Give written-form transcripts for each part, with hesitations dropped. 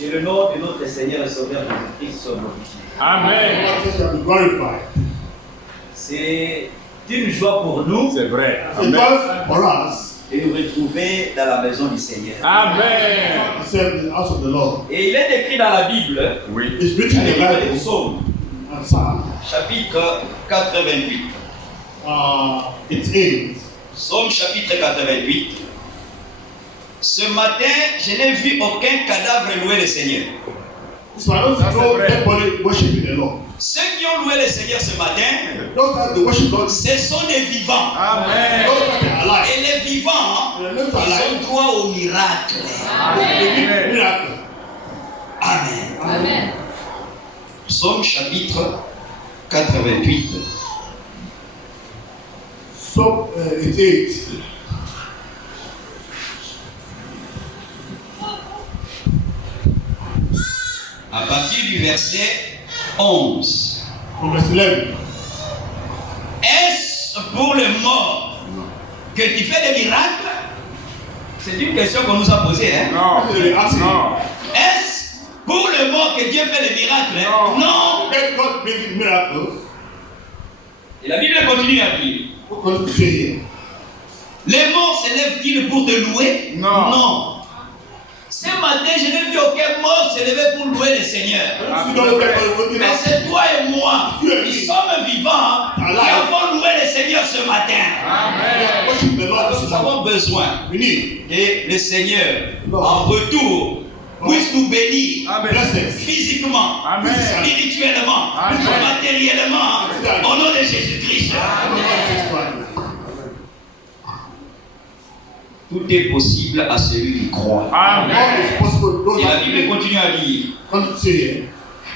Et le nom de notre Seigneur et Sauveur Jésus-Christ soit glorifié. Amen. C'est une joie pour nous. C'est vrai. Amen. De nous retrouver dans la maison du Seigneur. Amen. Et il est écrit dans la Bible, Oui. It's dans written in le the livre des Bible Psaumes, and Psalm. chapitre 88. It's 8. Psaume chapitre 88. Ce matin, je n'ai vu aucun cadavre louer le Seigneur. So I don't That's know right. anybody worshiping the Lord. Ceux qui ont loué le Seigneur ce matin, Those that they worship God, ce sont des vivants. Amen. those that are alive, Et les vivants, they live ils alive. ont droit au miracle. Amen. Miracle. Amen. Amen. Psaume chapitre 88. So it's 8. À partir du verset 11. From verse 11. Est-ce pour les morts que tu fais des miracles? C'est une question qu'on nous a posée. Hein? Non. Non. Est-ce pour les morts que Dieu fait des miracles? Hein? Non. Let God make miracles. Et la Bible continue à dire, What God to say here? les morts s'élèvent-ils pour te louer? Non. Non. Ce matin, je n'ai vu aucun mort s'élever pour louer le Seigneur. You don't let God work it Mais out. c'est toi et moi qui sommes vivants qui avons loué le Seigneur ce matin. Amen. Worship the Lord Alors this nous avons morning. besoin We need que le Seigneur, en retour, puisse nous bénir Amen. blessings. physiquement, Amen. spirituellement, Amen. matériellement, au nom de Jésus-Christ. Tout est possible à celui qui croit. Amen. God is possible. Those Et la that Bible believe. continue à dire, Come to say here.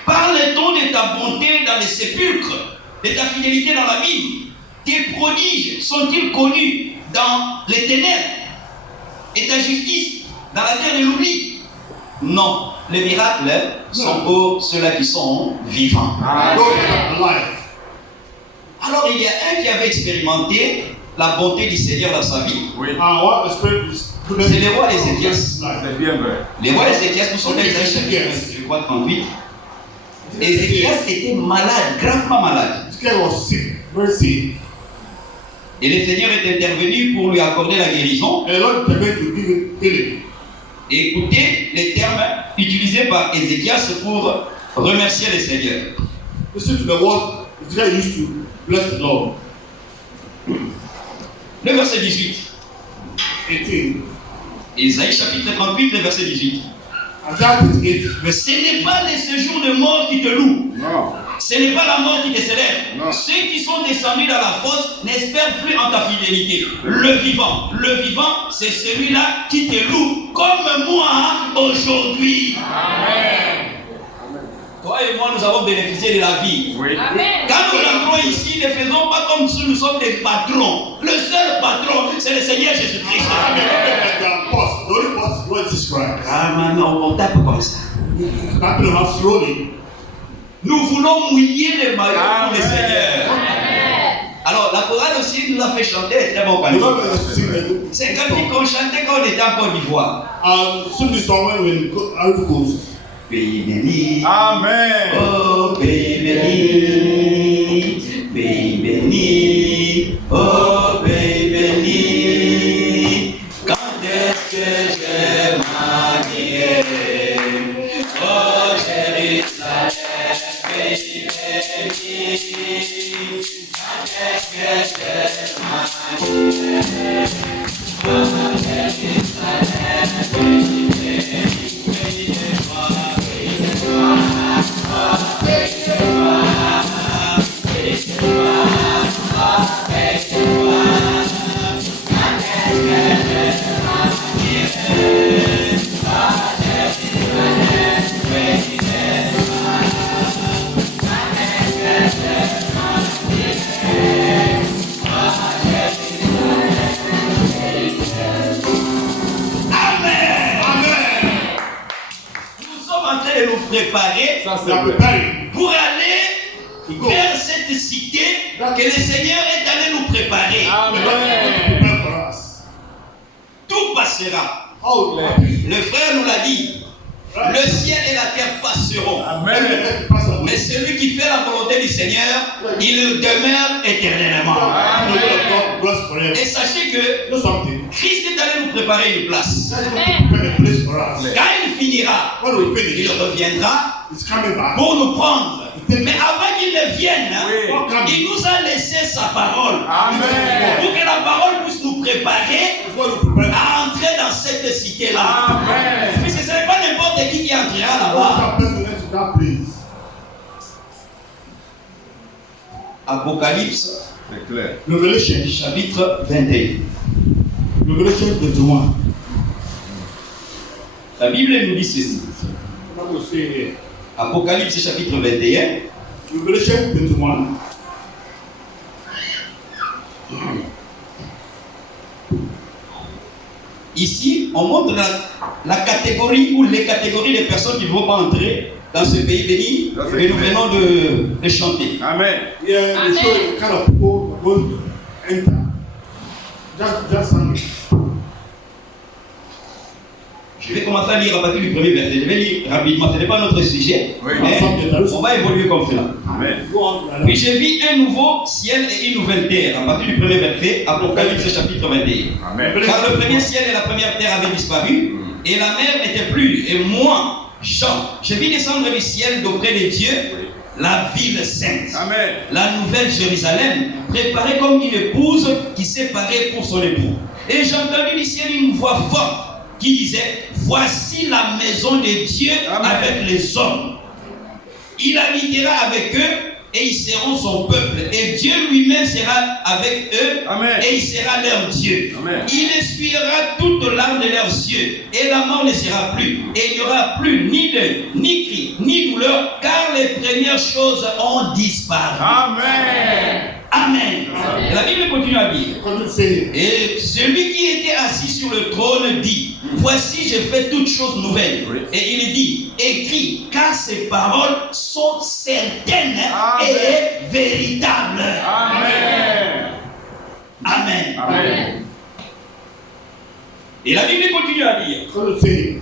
parle-t-on de ta bonté dans les sépulcres, de ta fidélité dans la Bible? Tes prodiges sont-ils connus dans les ténèbres? Et ta justice dans la terre de l'oubli? Non, les miracles sont pour ceux-là qui sont vivants. Those that are alive. Alors il y a un qui avait expérimenté la bonté du Seigneur dans sa vie. Oui. What the Spirit is doing. C'est le roi Ézéchias. C'est bien vrai. Le roi Ézéchias, nous sommes dans Isaïe chapitre, je crois, 38. Ézéchias était malade, gravement malade. This guy was sick, very sick. Et le Seigneur est intervenu pour lui accorder la guérison. And the Lord intervened to give him healing. Et écoutez les termes utilisés par Ézéchias pour remercier le Seigneur. Listen to the word this guy used to bless the Lord. Le verset 18. 18. Isaïe chapitre 38, le verset 18. Isaiah 38. Ce n'est pas le séjour de mort qui te loue. Non. Ce n'est pas la mort qui te célèbre. Non. Ceux qui sont descendus dans la fosse n'espèrent plus en ta fidélité. Le vivant, c'est celui-là qui te loue comme moi aujourd'hui. Amen. Toi et moi, nous avons bénéficié de la vie. Oui. Amen. Quand nous rentrons ici, ne faisons pas comme si nous sommes des patrons. Le seul patron, c'est le Seigneur Jésus-Christ. The boss, the only boss is Lord Jesus Christ. Ah, maman, on tape comme ça. Clapping your hands slowly. Nous voulons mouiller les maillots pour le Amen. Seigneur. Alors, la chorale aussi nous a fait chanter un très bon The cantique. Lord will sing the C'est un cantique qu'on chantait quand on était en Côte d'Ivoire. sing this song when we go Ivory Coast. Pays béni, Amen. oh pays béni, pays béni, oh pays béni. Quand est-ce que je m'habillerai? Oh Jérusalem, pays béni. Quand est-ce que je m'habillerai? Oh Jérusalem, pays béni, pays de gloire. Ça, They c'est are vrai. preparing. pour aller vers cette cité que le Seigneur est allé nous préparer. Amen. Prepare for us. Tout passera. Oh, Le frère nous l'a dit. Le ciel et la terre passeront. Amen. Mais celui qui fait la volonté du Seigneur, il demeure éternellement. Et sachez que Do something. Christ est allé nous préparer une place. That's going to prepare a place for us. Quand il finira, When we il finish, reviendra it's coming back. pour nous prendre. Mais avant qu'il ne vienne, Oui. il nous a laissé sa parole. Amen. Pour que la parole puisse nous préparer It's what we prepare. à entrer dans cette cité-là. Amen. Parce que ce n'est pas n'importe qui entrera là-bas. That person went to that place. Apocalypse, C'est clair. Revelation. chapitre 21. Revelation 21. La Bible nous dit ceci. What we say here. Apocalypse, chapitre 21. Revelation 21. Ici, on montre la catégorie ou les catégories des personnes qui ne vont pas entrer dans ce pays béni Ça, c'est que nous clair. venons de chanter. Amen. Yeah, they show the kind of people who are going to enter. Just Sunday. Je vais commencer à lire à partir du premier verset. Je vais lire rapidement. Ce n'est pas notre sujet. Oui. Mais on va évoluer comme cela. Amen. Go on. Puis j'ai vu un nouveau ciel et une nouvelle terre. À partir du premier verset, Apocalypse chapitre 21. Amen. Car le premier ciel et la première terre avaient disparu, et la mer n'était plus. Et moi, Jean, je vis descendre du ciel d'auprès de Dieu, la ville sainte, Amen. la nouvelle Jérusalem, préparée comme une épouse qui s'est parée pour son époux. Et j'ai entendu du ciel une voix forte qui disait, voici la maison de Dieu Amen. avec les hommes. Il habitera avec eux et ils seront son peuple. Et Dieu lui-même sera avec eux Amen. et il sera leur Dieu. Amen. Il essuiera toutes larmes de leurs yeux et la mort ne sera plus. Et il n'y aura plus ni deuil, ni cri, ni douleur, car les premières choses ont disparu. Amen. Amen. Et la Bible continue à dire. What do you say? Et celui qui était assis sur le trône dit, voici je fais toutes choses nouvelles. Oui. Et il dit, écris, car ces paroles sont certaines Amen. et véritables. Amen. Amen. Amen. Et la Bible continue à dire, What do you say?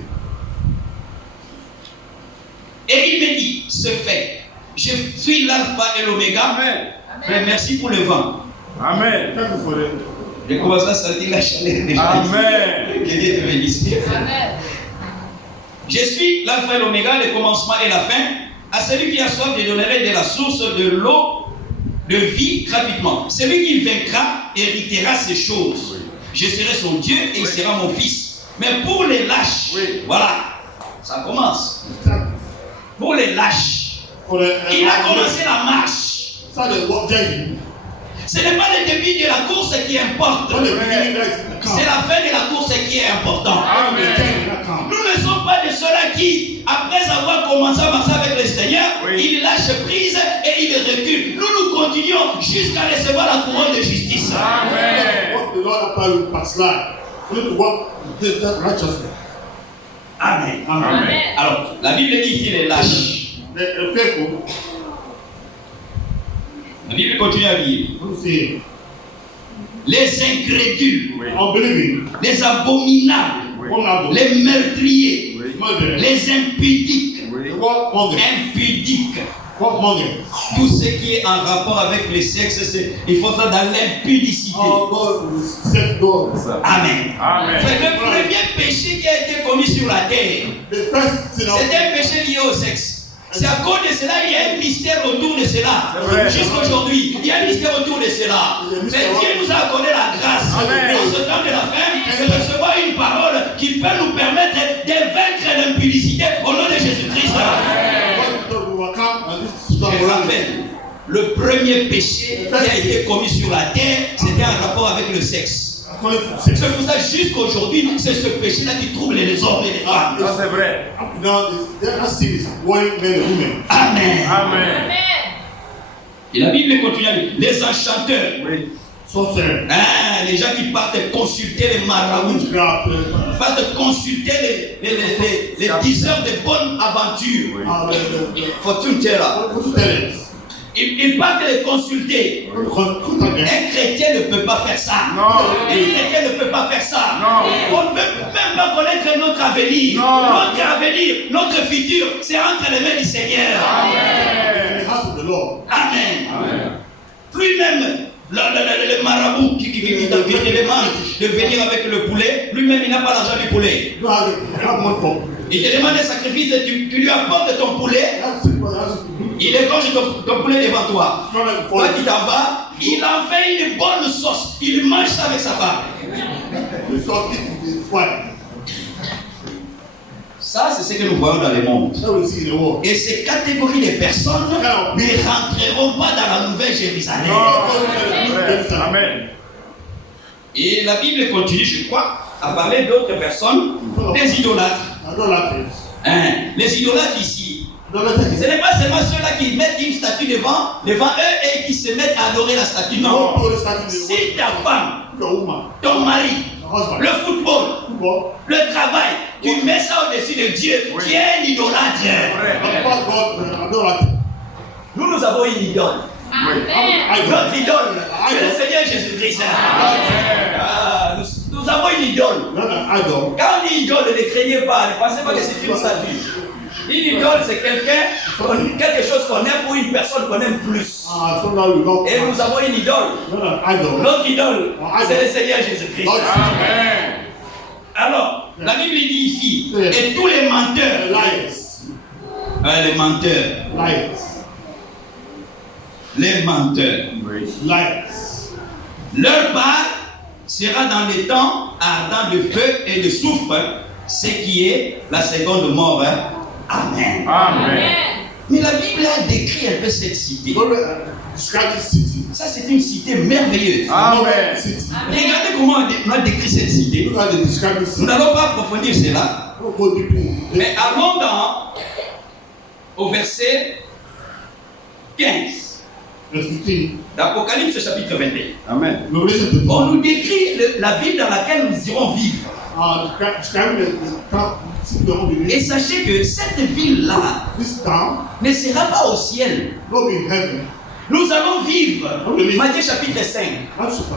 et il me dit, ce fait, je suis l'alpha et l'oméga. Amen. Frère, merci pour le vent. Amen. Thank you for it. J'ai commencé à sentir la chaleur déjà. Amen. Que Dieu te bénisse. Amen. Je suis l'alpha et l'oméga, le commencement et la fin. À celui qui a soif, je donnerai de la source de l'eau de vie gratuitement. Celui qui vaincra héritera ces choses. Je serai son Dieu et il sera mon fils. Mais pour les lâches, Oui. voilà, ça commence. Pour les lâches, For the, il a commencé la marche. start the walk journey. Ce n'est pas le début de la course qui importe. When the beginning that is the C'est count. la fin de la course qui est important. The journey that count. Nous ne sommes pas de ceux-là qui, après avoir commencé à marcher avec le Seigneur, Oui. ils lâchent prise et ils reculent. Nous continuons jusqu'à recevoir la couronne de justice. Amen. Walk the Lord after you backslide. You need to walk that righteously. Amen. Amen. Alors, la Bible dit ici les lâches. The faithful, La Bible continue à dire what do you say? les incrédules, Oui. Unbelieving, les abominables, Oui. vulnerable, les meurtriers, Oui. murder, les impudiques, Oui. warmonger, impudiques. warmonger. Tout ce qui est en rapport avec le sexe, il faut ça dans l'impudicité. Our God will set God. C'est ça. Amen. Amen. C'est le premier péché qui a été commis sur la terre. The first sin C'est of un péché lié au sexe. C'est à cause de cela, il y a un mystère autour de cela. C'est vrai. Jusqu'aujourd'hui, il y a un mystère autour de cela. Mais Dieu nous a accordé la grâce, Amen. dans ce temps de la fin, de recevoir une parole qui peut nous permettre de vaincre l'impudicité au nom de Jésus-Christ. God will overcome and this Je struggle. rappelle, le premier péché qui a été commis sur la terre, c'était en rapport avec le sexe. According to sex. C'est pour ça jusqu'aujourd'hui, c'est ce péché-là qui trouble les hommes et les femmes. Ça, c'est vrai. Up to now, that sin is warring men and women. Amen. Amen. Amen. Et la Bible continue à dire, les enchanteurs, Oui. sorcerer, Hein, les gens qui partent consulter les marabouts, witchcraft, partent consulter les diseurs de bonnes aventures. Fortune teller. fortune tellers. Ils partent les consulter. Contact them. Un chrétien ne peut pas faire ça. Non. Un chrétien ne peut pas faire ça. Non. On ne peut même pas connaître notre avenir. Non. Notre avenir, notre futur, c'est entre les mains du Seigneur. In the house of the Lord. Amen. Lui-même, le marabout qui te demande de venir avec le poulet, lui-même il n'a pas l'argent du poulet. You have money for. Il te demande un sacrifice, tu lui apportes ton poulet, il égorge ton poulet devant toi. Toi qui t'en vas, il en fait une bonne sauce, il mange ça avec sa femme. Ça, c'est ce que nous voyons dans le monde. Et ces catégories de personnes ne rentreront pas dans la nouvelle Jérusalem. Amen. Et la Bible continue, je crois, à parler d'autres personnes, des idolâtres. Hein, les idolâtres ici, ce n'est pas seulement ceux-là qui mettent une statue devant eux et qui se mettent à adorer la statue. Non. Si ta femme, ton mari, le football, le travail, tu mets ça au-dessus de Dieu, tu es un idolâtre. Nous avons une idole. Notre idole, c'est le Seigneur Jésus-Christ. Nous avons une idole. Quand on dit idole, ne craignez pas, ne pensez pas que c'est une statue. Une idole, c'est quelque chose qu'on aime ou une personne qu'on aime plus. Et nous avons une idole. Notre idole, c'est le Seigneur Jésus-Christ. Amen. Alors, la Bible dit ici, et tous les menteurs, les menteurs, leur part sera dans les temps ardents de feu et de soufre, ce qui est la seconde mort. Amen. Amen. Mais la Bible a décrit un peu cette cité. Ça, c'est une cité merveilleuse. Amen. Regardez comment on a décrit cette cité. Nous n'allons pas approfondir cela. Mais allons au verset 15 d'Apocalypse chapitre 21. Amen. On nous décrit la ville dans laquelle nous irons vivre. Et sachez que cette ville-là ne sera pas au ciel. Nous allons vivre. Matthieu chapitre 5.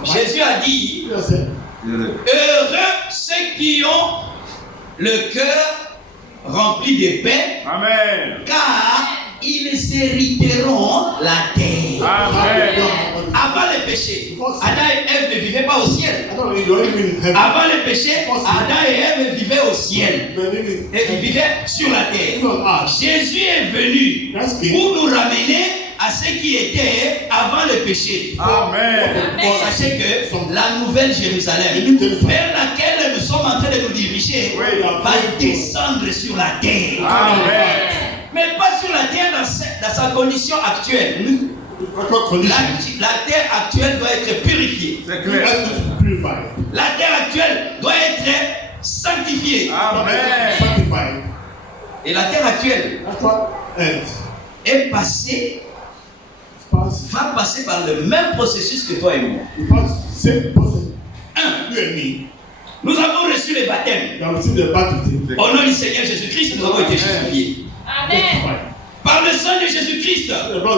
Jésus a dit, heureux ceux qui ont le cœur rempli de paix, Amen. car ils hériteront la terre. Amen. Avant le péché, Adam et Ève ne vivaient pas au ciel. Avant le péché, Adam et Ève vivaient au ciel. Et ils vivaient sur la terre. Jésus est venu pour nous ramener à ce qui était avant le péché. Amen. Sachez que la nouvelle Jérusalem, vers laquelle nous sommes en train de nous diriger, va descendre sur la terre. Amen. Mais pas sur la terre dans sa condition actuelle. La terre actuelle doit être purifiée. C'est clair. La terre actuelle doit être sanctifiée. Amen. Et la terre actuelle est passée, va passer par le même processus que toi et moi. Nous avons reçu le baptême. Au nom du Seigneur Jésus-Christ, nous avons été justifiés. Amen. Par le sang de Jésus-Christ,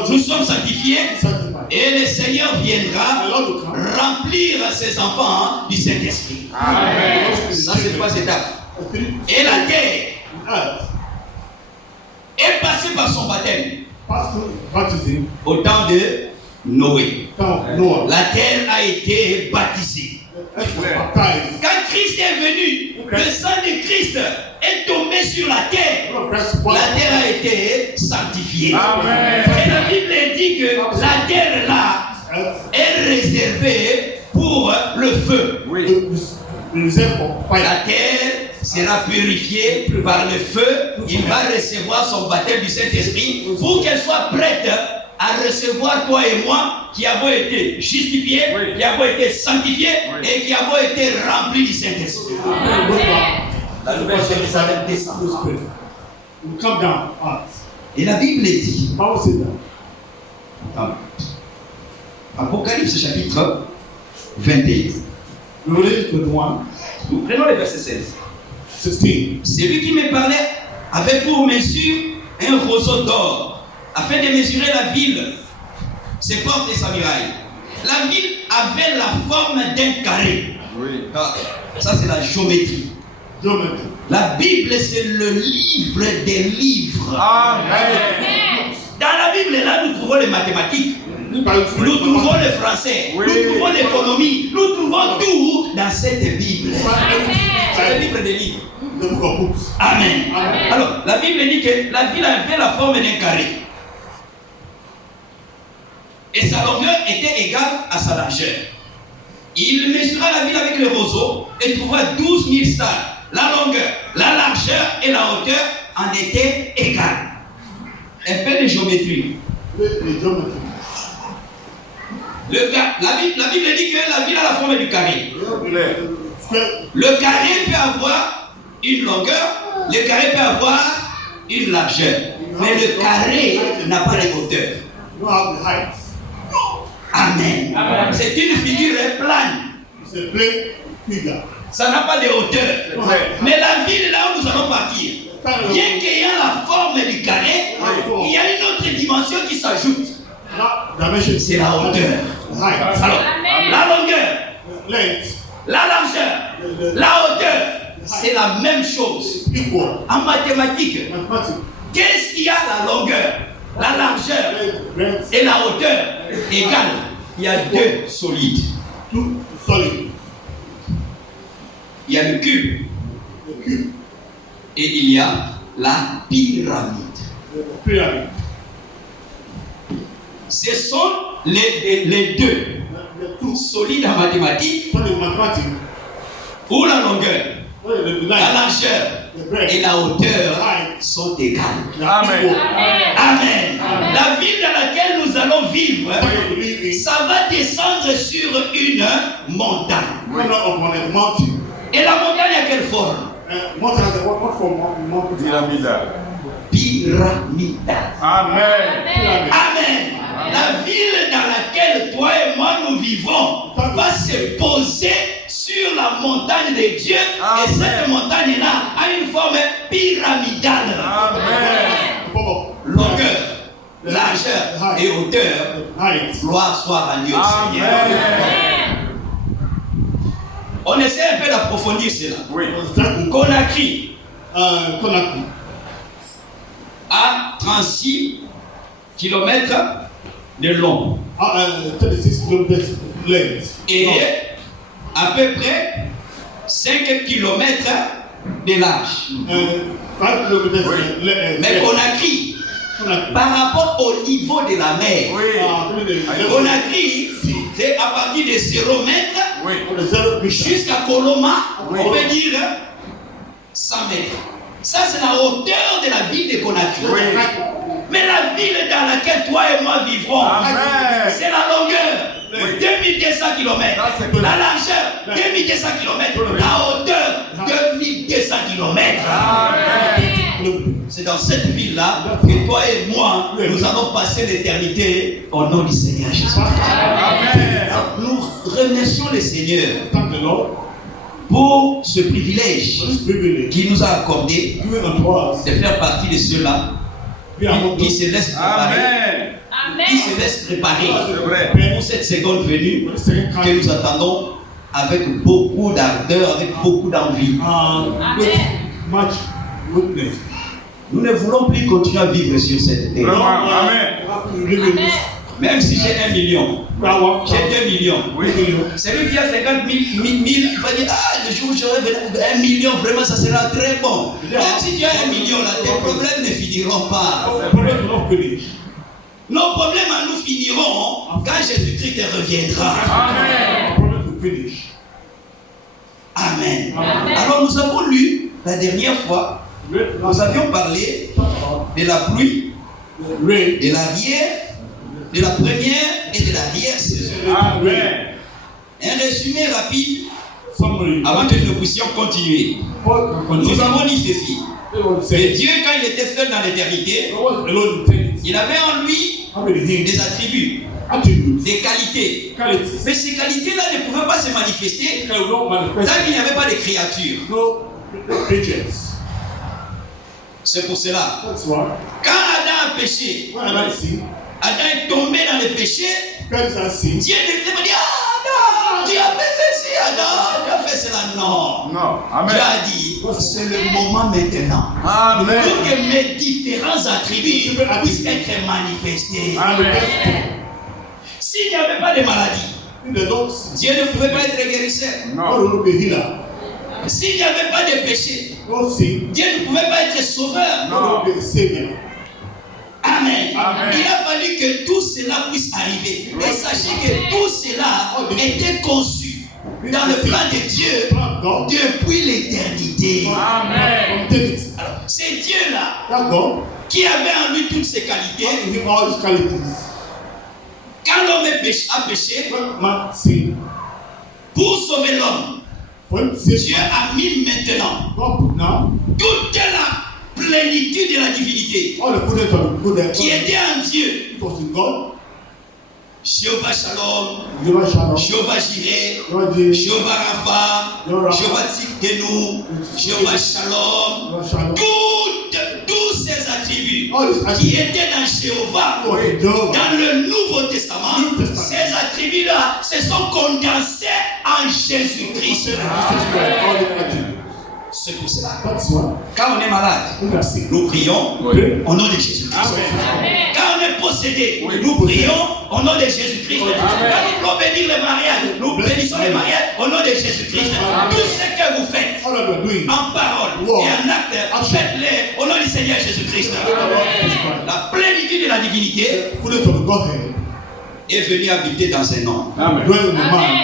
nous sommes sanctifiés et le Seigneur viendra remplir ses enfants du Saint-Esprit. Amen. Ça, c'est trois étapes. Et la terre est passée par son baptême au temps de Noé. La terre a été baptisée. Quand Christ est venu, le sang de Christ est tombé sur la terre. La terre a été sanctifiée. Amen. Et la Bible dit que la terre là est réservée pour le feu. Oui. La terre sera purifiée par le feu. Il va recevoir son baptême du Saint-Esprit pour qu'elle soit prête à recevoir toi et moi qui avons été justifiés, qui avons été sanctifiés et qui avons été remplis du Saint-Esprit. La nouvelle Jérusalem descend. Et la Bible dit, Apocalypse chapitre 21. Revelation 21, Prenons le verset 16. 16. Celui qui me parlait avait pour mesure un roseau d'or, afin de mesurer la ville, ses portes et sa muraille. La ville avait la forme d'un carré. Oui. Ah, ça c'est la géométrie. Geometry. La Bible c'est le livre des livres. Amen. Dans la Bible là nous trouvons les mathématiques, Nous parlons de nous trouvons le français, Oui. nous trouvons l'économie, nous trouvons tout dans cette Bible. C'est le livre des livres. the book of books. Amen. Amen. Alors, la Bible dit que la ville avait la forme d'un carré. Et sa longueur était égale à sa largeur. Il mesura la ville avec le roseau et trouva 12 000 stades. La longueur, la largeur et la hauteur en étaient égales. Un peu de géométrie. The geometry. La Bible dit que la ville a la forme du carré. Square. Le carré peut avoir une longueur, le carré peut avoir une largeur. Mais le carré n'a pas de hauteur. You have the height. Amen. C'est une figure plane. It's a plain figure. Ça n'a pas de hauteur. Mais la ville là où nous allons partir, bien qu'ayant la forme du carré, il y a une autre dimension qui s'ajoute. That dimension. C'est la hauteur. The height. Alors, la longueur, Length. la largeur, la hauteur, c'est la même chose. Equal. En mathématiques, Mathematics. qu'est-ce qu'il y a la longueur, la largeur Length. et la hauteur égale? Il y a deux solides. Two solid. Il y a le cube The cube. et il y a la pyramide. The pyramid. Ce sont les deux The two solides en mathématiques solid mathematics. où la longueur, The la line. largeur The breadth. et la hauteur sont égales. They Amen. are equal. Amen. La ville dans laquelle nous allons vivre, What you believe in. ça va descendre sur une montagne. We're not upon a mountain. Et la montagne a quelle forme? Mountain has a what form? Mountain. Pyramidal. Pyramidale. Amen. Pyramid. Amen. La ville dans laquelle toi et moi nous vivons va se poser sur la montagne de Dieu. Et cette montagne-là a une forme pyramidale. Amen. Form of Longueur, largeur et hauteur. height. Gloire soit rendue au Seigneur. Amen. On essaie un peu d'approfondir cela. Oui. Conakry Conakry. a 36 km de long 36 kilometers length. et à peu près 5 km de large. 5 kilometers Oui. Mais Conakry, Conakry. par rapport au niveau de la mer, Oui. Conakry, c'est à partir de 0 mètres Oui. jusqu'à Coloma, Oui. on peut dire 100 mètres. Ça, c'est la hauteur de la ville de Conakry. Oui. Mais la ville dans laquelle toi et moi vivrons, Amen. c'est la longueur, Oui. 2200 km. Ça, c'est Conakry. La largeur, 2200 km. La hauteur, 2200 km. Amen. C'est dans cette ville-là que toi et moi, nous allons passer l'éternité au nom du Seigneur Jésus. Amen. Nous remercions le Seigneur Thank the Lord pour ce privilège for this privilege qu'il nous a accordé given unto us. de faire partie de ceux-là Be among qui those se laissent préparer, Amen. qui se laissent préparer C'est vrai. pour cette seconde venue for the second que time. nous attendons avec beaucoup d'ardeur, avec beaucoup d'envie. With much witness. Nous ne voulons plus continuer à vivre sur cette terre. Vraiment. Amen. We have to live in this Même si j'ai 1 million, power. j'ai 2 millions. Oui. Celui qui a 50 000 va dire, ah, le jour où j'aurai 1 million, vraiment, ça sera très bon. Même si tu as 1 million, là, tes problèmes ne finiront pas. The problem will not finish. Nos problèmes à nous finiront quand Jésus-Christ reviendra. Amen. Our problem will finish. Amen. Alors, nous avons lu la dernière fois, nous avions parlé de la pluie, Rain. de l'arrière, de la première et de l'arrière-saison. Amen. Un résumé rapide Summary. avant que nous puissions continuer. Paul can Nous continue. avons dit ceci. Everyone Mais said, Dieu, quand il était seul dans l'éternité, I was alone in eternity. il avait en lui How many hymns? des attributs. attributes, des qualités. qualities. Mais ces qualités-là ne pouvaient pas se manifester Can not tant manifest qu'il n'y avait pas de créature. no creatures. C'est pour cela, That's why quand Adam a péché, when Adam sinned, Adam est tombé dans le péché, parents are sin. Dieu ne peut pas dire Adam, tu as fait ceci, Adam, tu as fait cela. Non. Non. Dieu Amen. a dit, c'est le moment maintenant. Amen. Pour que mes différents attributs puissent être manifestés. Amen. S'il n'y avait pas de maladie, In the dogs, Dieu ne pouvait pas être guérisseur. God Non. will not be healer. S'il n'y avait pas de péché, No sin, Dieu ne pouvait pas être sauveur. God will be a savior. Amen. Amen. Il a fallu que tout cela puisse arriver. Et sachez que tout cela était conçu dans le plan de Dieu Plan of God, depuis l'éternité. Amen. from eternity. Alors, c'est Dieu-là That God, qui avait en lui toutes ces qualités. God give him all these qualities. Quand l'homme a péché, When man sin, pour sauver l'homme, for him to save Dieu a mis maintenant God put now toute la plénitude de la divinité all the goodness of the good qui était en Dieu. it was in God. Jéhovah Shalom, Jehovah Shalom, Jéhovah Jireh, Jehovah Jireh, Jéhovah Rapha, Jehovah Rapha, Jéhovah Tzidkenu, Jéhovah Shalom, Jehovah Shalom. tous ces attributs All these qui attributes étaient dans Jéhovah, was in Jehovah. dans le Nouveau Testament, New Testament. ces attributs-là se sont condensés en Jésus-Christ. All the attributes. C'est pour cela. That's why Quand on est malade, we are sick. nous prions Oui. au nom de Jésus-Christ. Amen. Quand on est possédé, Oui. nous prions au nom de Jésus-Christ. Amen. Quand nous voulons bénir les mariages, nous bénissons les mariages au nom de Jésus-Christ. Amen. Tout ce que vous faites All that we are doing, en parole Wow. et en acte, Action. faites-les au nom du Seigneur Jésus-Christ. Amen. La plénitude de la divinité the fullness of the Godhead, est venue habiter dans un homme. Amen. dwell in the man.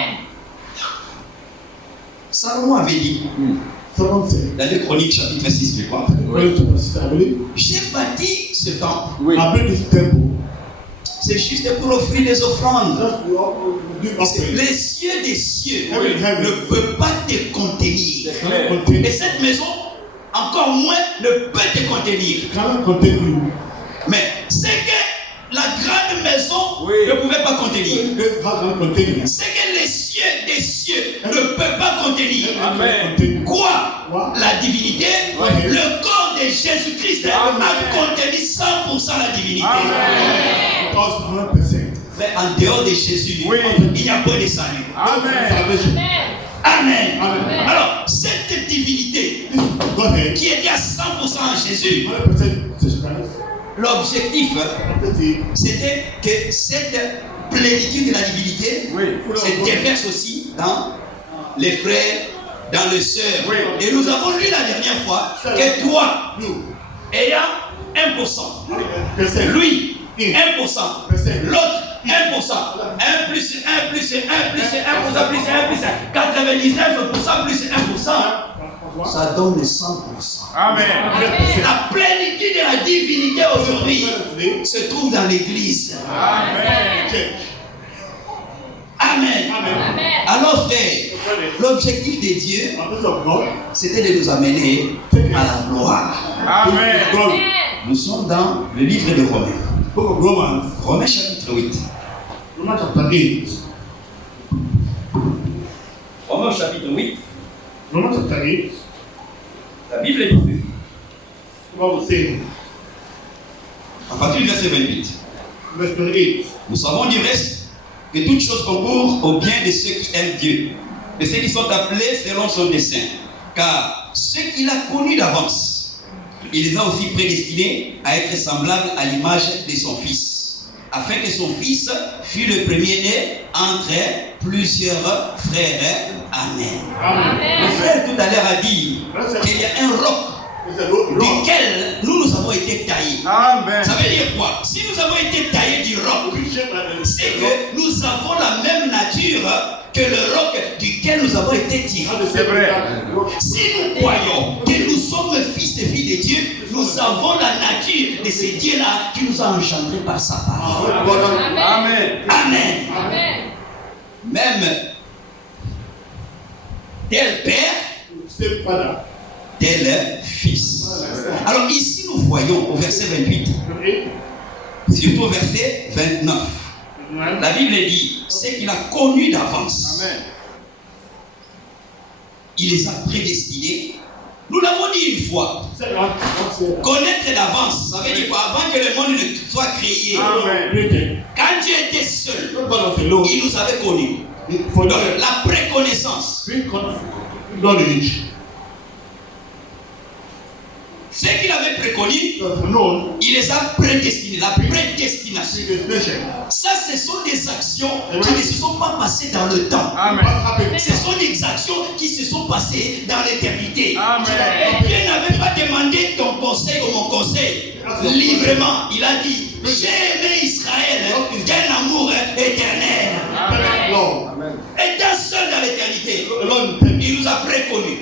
Salomon avait dit, Someone said, dans les Chroniques chapitre 6, je crois, according to the sister, I believe, j'ai bâti ce temple. Oui. I built this temple C'est juste pour offrir des offrandes. just to do offering. Les cieux des cieux Oui. ne peuvent pas te contenir. C'est clair. Contain, Et cette maison, encore moins, ne peut te contenir. cannot contain you. Mais c'est que la grande maison Oui. ne pouvait pas contenir. Great house cannot contain you. C'est que les cieux des cieux ne peuvent pas contenir. Amen. Contain you. Quoi? What? La divinité, Oui. le corps de Jésus-Christ Amen. a contenu 100% la divinité. Because 100%. Frère, en dehors de Jésus, Oui. il n'y a pas de salut. Amen. Salvation. Amen. Amen. Alors, cette divinité This Godhead, qui était à 100% en Jésus, 100% Jesus Christ. l'objectif, Objective, c'était que cette plénitude de la divinité Oui. se déverse aussi dans les frères, dans les sœurs. Oui. Et nous avons lu la dernière fois que toi, you, ayant 1%, percent, lui, In. 1%, l'autre, 1%, 1 plus 1 plus 1 plus 1% plus 1 plus 1, 99% plus 1%, ça donne 100%. Amen. La plénitude de la divinité aujourd'hui se trouve dans l'église. Amen. Amen. Amen. Alors frère, l'objectif de Dieu, The purpose of God, c'était de nous amener à la gloire. Amen. glory. Nous sommes dans le livre de Romains. Book of Romans, Romains chapitre 8. Romans chapter 8. Romains chapitre 8. Romans chapter 8. La Bible dit ceci. The Bible says, À partir du verset 28. verse 28. Nous savons du reste que toutes choses concourent au bien de ceux qui aiment Dieu, de ceux qui sont appelés selon son dessein. Car ceux qu'il a connus d'avance, il les a aussi prédestinés à être semblables à l'image de son Fils, afin que son Fils fût le premier-né entre plusieurs frères. Amen. Amen. Le frère tout à l'heure a dit qu'il y a un roc It's a rock. duquel nous avons été taillés. Amen. Ça veut dire quoi? Si nous avons été taillés du roc, c'est que nous avons la même nature que le roc duquel nous avons été tirés. C'est vrai. Si nous croyons que nous sommes fils et filles de Dieu, nous avons la nature de ce Dieu-là qui nous a engendrés par sa parole. Amen. Amen. Même tel père, Same father. tel fils. Alors ici nous voyons au verset 28, 28. surtout au verset 29. La Bible dit, ce qu'il a connu d'avance, Amen. il les a prédestinés. Nous l'avons dit une fois. Connaître d'avance, ça veut dire quoi? Avant que le monde ne soit créé. Amen. Quand Dieu était seul, il nous avait connus. For Donc, the la préconnaissance, knowledge, ce qu'il avait préconnu, known, il les a prédestinés. La prédestination. predestination. Ça, ce sont des actions qui ne se sont pas passées dans le temps. Amen. What happened? Ce sont des actions qui se sont passées dans l'éternité. Amen. Dieu n'avait pas demandé ton conseil ou mon conseil. Librement, il a dit, j'ai aimé Israël d'un amour éternel. Perfect law. Amen. Étant seul dans l'éternité, Alone in il nous a préconnus.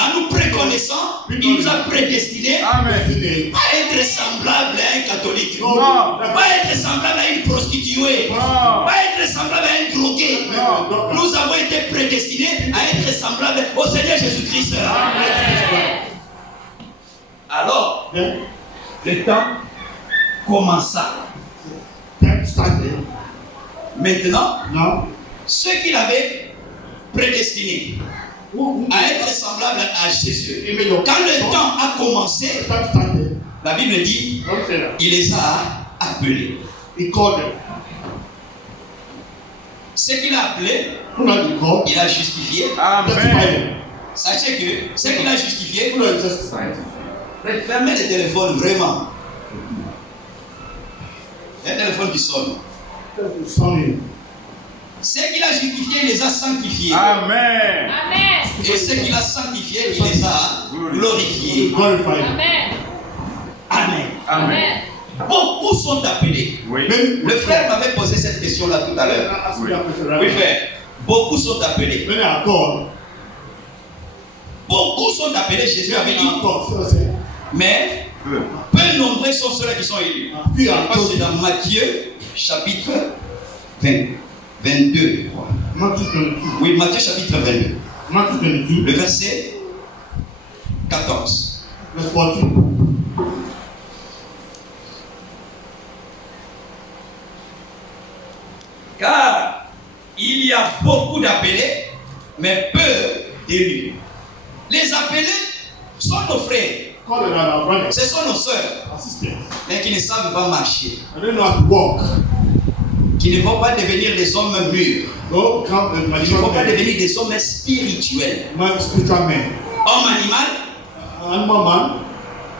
En nous préconnaissant, il nous a prédestinés Amen. destiny. à être semblables à un catholique. No, Pas être semblable à une prostituée. Non. Pas être semblable à un drogué. no, Nous avons été prédestinés à être semblables au Seigneur Jésus-Christ. Alors, Then, le temps commença. time started. Maintenant, Now, ceux qu'il avait prédestinés who à être semblables à Jésus, image of quand le temps a commencé, time started, la Bible dit, don't say that. il les a appelés. He called them. Ce qu'il a appelé, Who not he called? il a justifié. Justify Amen. them. Sachez que ce qu'il a justifié, Who not justify them? fermez le téléphone vraiment. Il y a un téléphone qui sonne. Sonny. Ce qu'il a justifié, il les a sanctifiés. Amen. Amen. Et ce qu'il a sanctifié, il les a glorifiés. Glorify them. Amen. Amen. Amen. Amen. Beaucoup sont appelés. Oui. Many, Le frère m'avait posé cette question-là tout à l'heure. ask me that question Oui, right now. frère. Beaucoup sont appelés. Many are called. Beaucoup sont appelés, Jésus avait Many dit. are called. So say, Mais Peu. peu nombreux sont ceux-là qui sont élus. few are Parce que c'est called. dans Matthieu, chapitre 22. je crois. Matthew 22. Oui, Matthieu, chapitre 22. Matthew 22. Le verset 14. Verse 14. Car il y a beaucoup d'appelés, mais peu d'élus. Les appelés sont nos frères, Call them our brothers, ce sont nos sœurs, our sisters. mais qui ne savent pas marcher, I don't know how to walk. qui ne vont pas devenir des hommes mûrs, Don't come and qui ne mature vont pas men. devenir des hommes spirituels. Man, spiritual men. Homme animal, Animal man.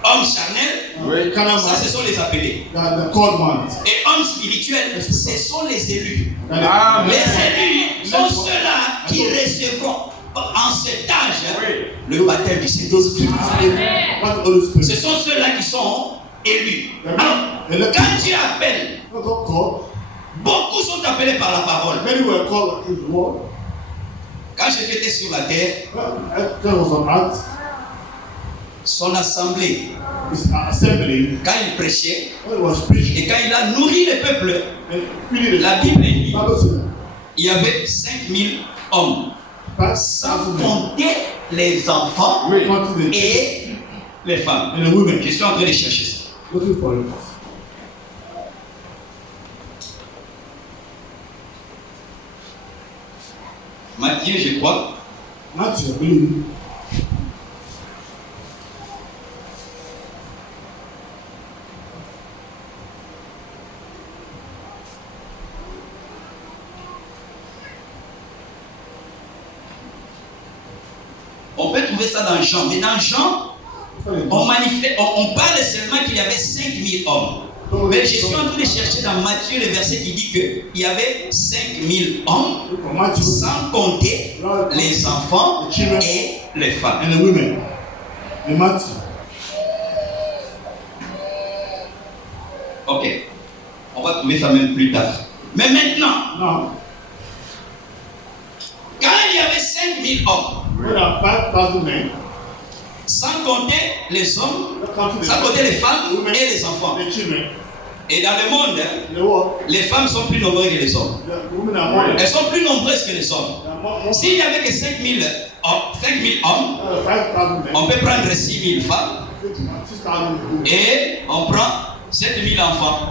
homme charnel, Oui. Carnal ça ce man. sont les appelés. The called ones. Et hommes spirituels, ce sont les élus. Amen. Les élus sont ceux-là qui recevront en cet âge Oui. le baptême du Seigneur. Those people spirit. Not the Holy Ce Spirit. sont ceux-là qui sont élus. Alors, quand Dieu appelle, Not God called. beaucoup sont appelés par la parole. Many were called through the word. Quand Jésus était sur la terre, There was on earth. son assemblée, His assembly. quand il prêchait When he was preaching. et quand il a nourri le peuple, And feeding la the Bible dit Bible says, il y avait 5000 hommes, sans 5,000 men. compter les enfants Oui. Counting the et les femmes. and the women. Je suis en train de chercher ça. Looking for it. Matthieu, je crois, Matthew, I believe. on peut trouver ça dans Jean, mais dans Jean, on parle seulement qu'il y avait 5000 hommes. Mais je suis en train de chercher dans Matthieu le verset qui dit qu'il y avait 5000 hommes, Matthew sans compter les enfants et les femmes. and the women. In Matthew. Ok, on va trouver ça même plus tard. Mais maintenant, Now, quand il y avait 5000 hommes, when there are 5,000 men, sans compter les hommes, not counting sans compter les femmes women, et les enfants. the children, Et dans le monde, in the world, les femmes sont plus nombreuses que les hommes. the women are more. Elles sont plus nombreuses que les hommes. There are more. S'il n'y avait que 5000 hommes, 5,000 men. on peut prendre 6000 femmes 6,000 women. et on prend 7000 enfants.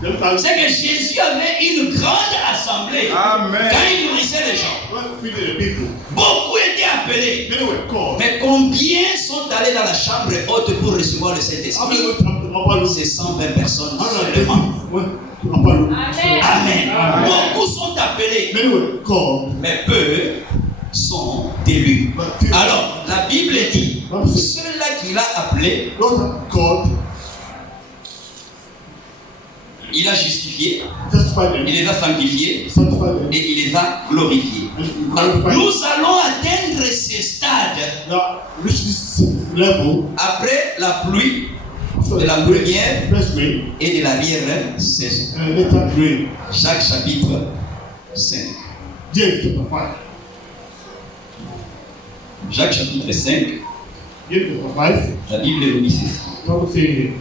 C'est que Jésus avait une grande assemblée. Amen. Quand il nourrissait les gens, beaucoup étaient appelés. Many were called. Mais combien sont allés dans la chambre haute pour recevoir le Saint-Esprit? C'est 120 personnes seulement. Amen. Beaucoup sont appelés, Many were called. mais peu sont élus. Alors, la Bible dit, ceux-là qu'il a appelés, Those are called, il a justifié, justify them, il les a sanctifiés sanctify them, et il les a glorifiés. and Alors, glorify them. nous allons atteindre ce stade Now, reach this level après la pluie after de la the première first rain et de l'arrière-saison. and later rain. Jacques chapitre 5. James chapter 5. Jacques chapitre 5, James chapter 5. la Bible nous dit ceci. Bible say here.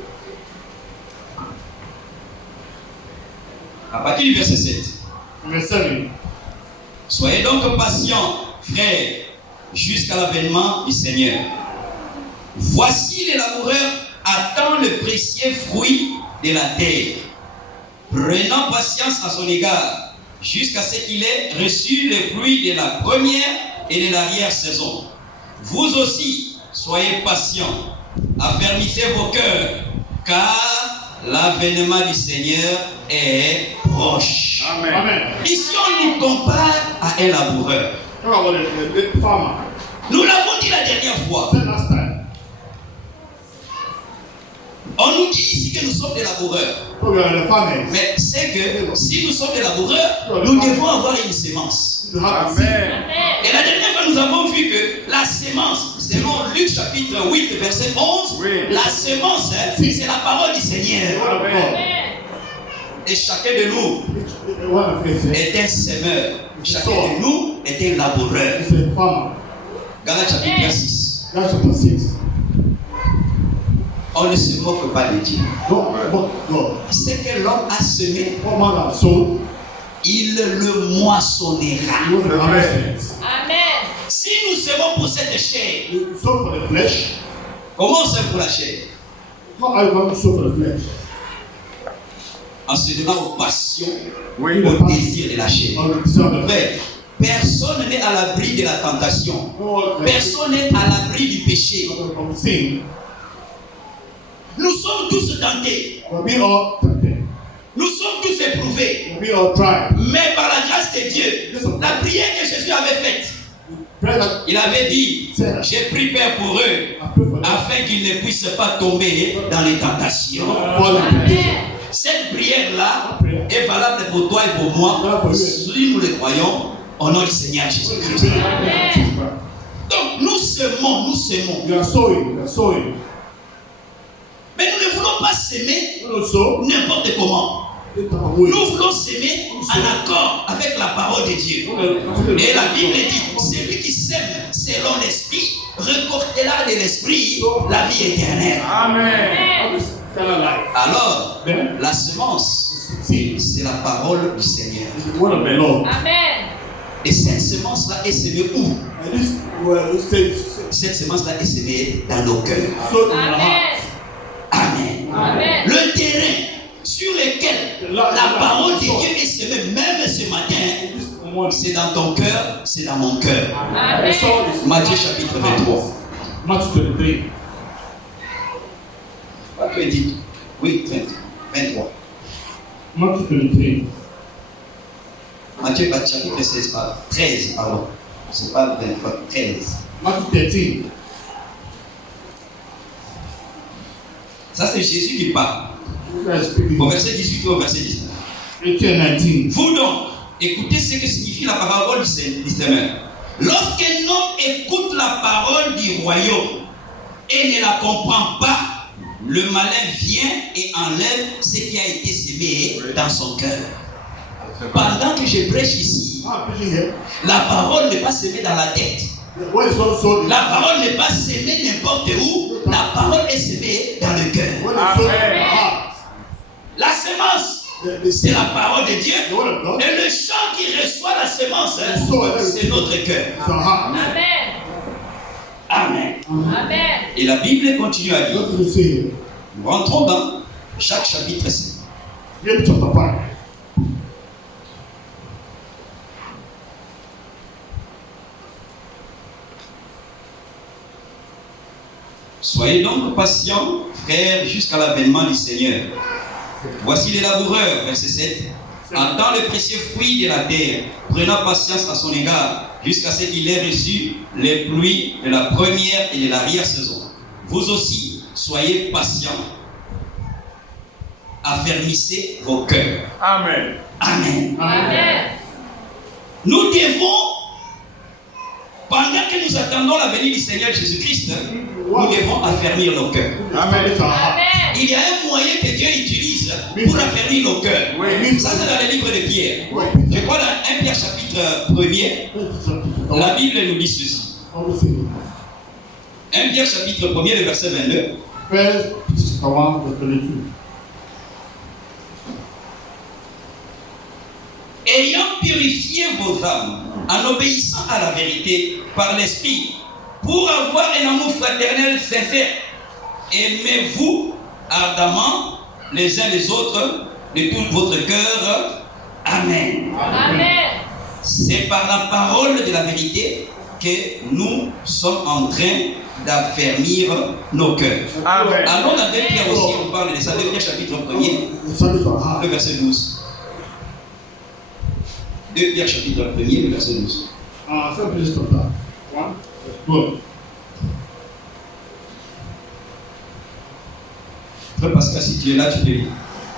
À partir du verset 7. Verse 7. Soyez donc patients, frères, jusqu'à l'avènement du Seigneur. Voici les laboureurs attendent le précieux fruit de la terre, prenant patience à son égard, jusqu'à ce qu'il ait reçu le fruit de la première et de l'arrière-saison. Vous aussi, soyez patients, affermissez vos cœurs, car l'avènement du Seigneur est proche. Amen. Amen. Ici, on nous compare à un laboureur. Talk about the farmer. Nous l'avons dit la dernière fois. Said last time. On nous dit ici que nous sommes des laboureurs. So we are the farmers. Mais c'est que si nous sommes des laboureurs, nous devons avoir une sémence. You have to see. Amen. Et la dernière fois, nous avons vu que la sémence, selon Luc chapitre 8, verset 11, Oui. la sémence, c'est la parole du The Seigneur. word of God. Et chacun de nous The word of God says, est un semeur. Chacun de nous est un laboureur. it's a farmer. Galates chapitre 6. That's chapter 6. On ne se moque pas de Dieu. Don't mock God. Ce que l'homme a semé, What man has sown, il le moissonnera. you will harvest it. Amen. Si nous semons pour cette chair, You sow for the flesh. comment on sème pour la chair? How are you going to sow for the flesh? En se donnant aux passions, Oui. au désir de la chair. Or the desire of the flesh? Frère, personne n'est à l'abri de la tentation. No one Personne n'est à l'abri du péché. from sin. Nous sommes tous tentés. But we all tempted. Nous sommes tous éprouvés. We all tried. Mais par la grâce de Dieu, la prière que Jésus avait faite, Pray that il avait dit, j'ai pris Père pour eux, I pray for them. afin qu'ils ne puissent pas tomber dans les tentations. Fall in temptation. Cette prière-là est valable pour toi et pour moi, si nous le croyons, au nom du Seigneur Jésus-Christ. Donc nous semons, nous semons. You are sowing. You are sowing. Mais nous ne voulons pas s'aimer You don't sow. n'importe comment. It's our way. Nous voulons s'aimer en accord avec la parole de Dieu. Et la Bible dit, celui qui sème selon l'esprit récoltera de l'esprit la vie éternelle. Amen. Eternal life. Alors, Then, la semence, seed c'est la parole du Seigneur. is the word of the Lord. Amen. Et cette semence-là est semée où? And this word says, Cette semence-là est semée dans nos cœurs. sow in your Amen. heart. Amen. Amen. Le terrain sur lequel la parole de Dieu est semée, même ce matin, This morning, c'est dans ton cœur, c'est dans mon cœur. Amen. the soul is Matthieu chapitre 23. Matthew 23. Matthieu dit, oui, 23. Matthew 23. Matthieu chapitre 16, 13, pardon. C'est pas 23, 13. Matthew 13. Ça, c'est Jésus qui parle. You guys speaking. Au verset 18 et au verset 19. 18 and 19. Vous donc, écoutez ce que signifie la parole du Seigneur. Lorsqu'un homme écoute la parole du royaume et ne la comprend pas, le malin vient et enlève ce qui a été semé dans son cœur. Pendant que je prêche ici, I'm preaching here. la parole n'est pas semée dans la tête. The word is not sown in La parole n'est pas semée n'importe où. La parole est semée dans le cœur. the word is sown in your heart. La semence, The c'est la parole de Dieu. the word of God Et le champ qui reçoit la semence, is c'est notre cœur. your heart. Amen. Amen. Amen. Et la Bible continue à dire, What do you say here? nous rentrons dans Jacques chapitre 5. James chapter 5. Soyez donc patients, frères, jusqu'à l'avènement du Seigneur. Voici les laboureurs, verset 7. Attend le précieux fruit de la terre, prenant patience à son égard, jusqu'à ce qu'il ait reçu les pluies de la première et de l'arrière-saison. Vous aussi, soyez patients, affermissez vos cœurs. Amen. Amen. Amen. Nous devons, pendant que nous attendons la venue du Seigneur Jésus-Christ, nous devons affermir nos cœurs. Amen. Il y a un moyen que Dieu utilise pour affermir nos cœurs. Oui. Ça, c'est dans le livre de Pierre. Oui. Je crois dans 1 Pierre chapitre 1er, la Bible nous dit ceci. 1 Pierre chapitre 1er, le verset 22. First Peter 1 verse 22. Ayant purifié vos âmes en obéissant à la vérité par l'Esprit, pour avoir un amour fraternel sincère, aimez-vous ardemment les uns les autres de tout votre cœur. Amen. Amen. C'est par la parole de la vérité que nous sommes en train d'affermir nos cœurs. Amen. Allons dans 2 Pierre aussi, on parle de ça, 2 Pierre chapitre 1er, le verset 12. 2 Pierre chapitre 1er, le verset 12. First Peter chapter 1 verse 12. Frère Pascal, si tu es là, tu peux lire.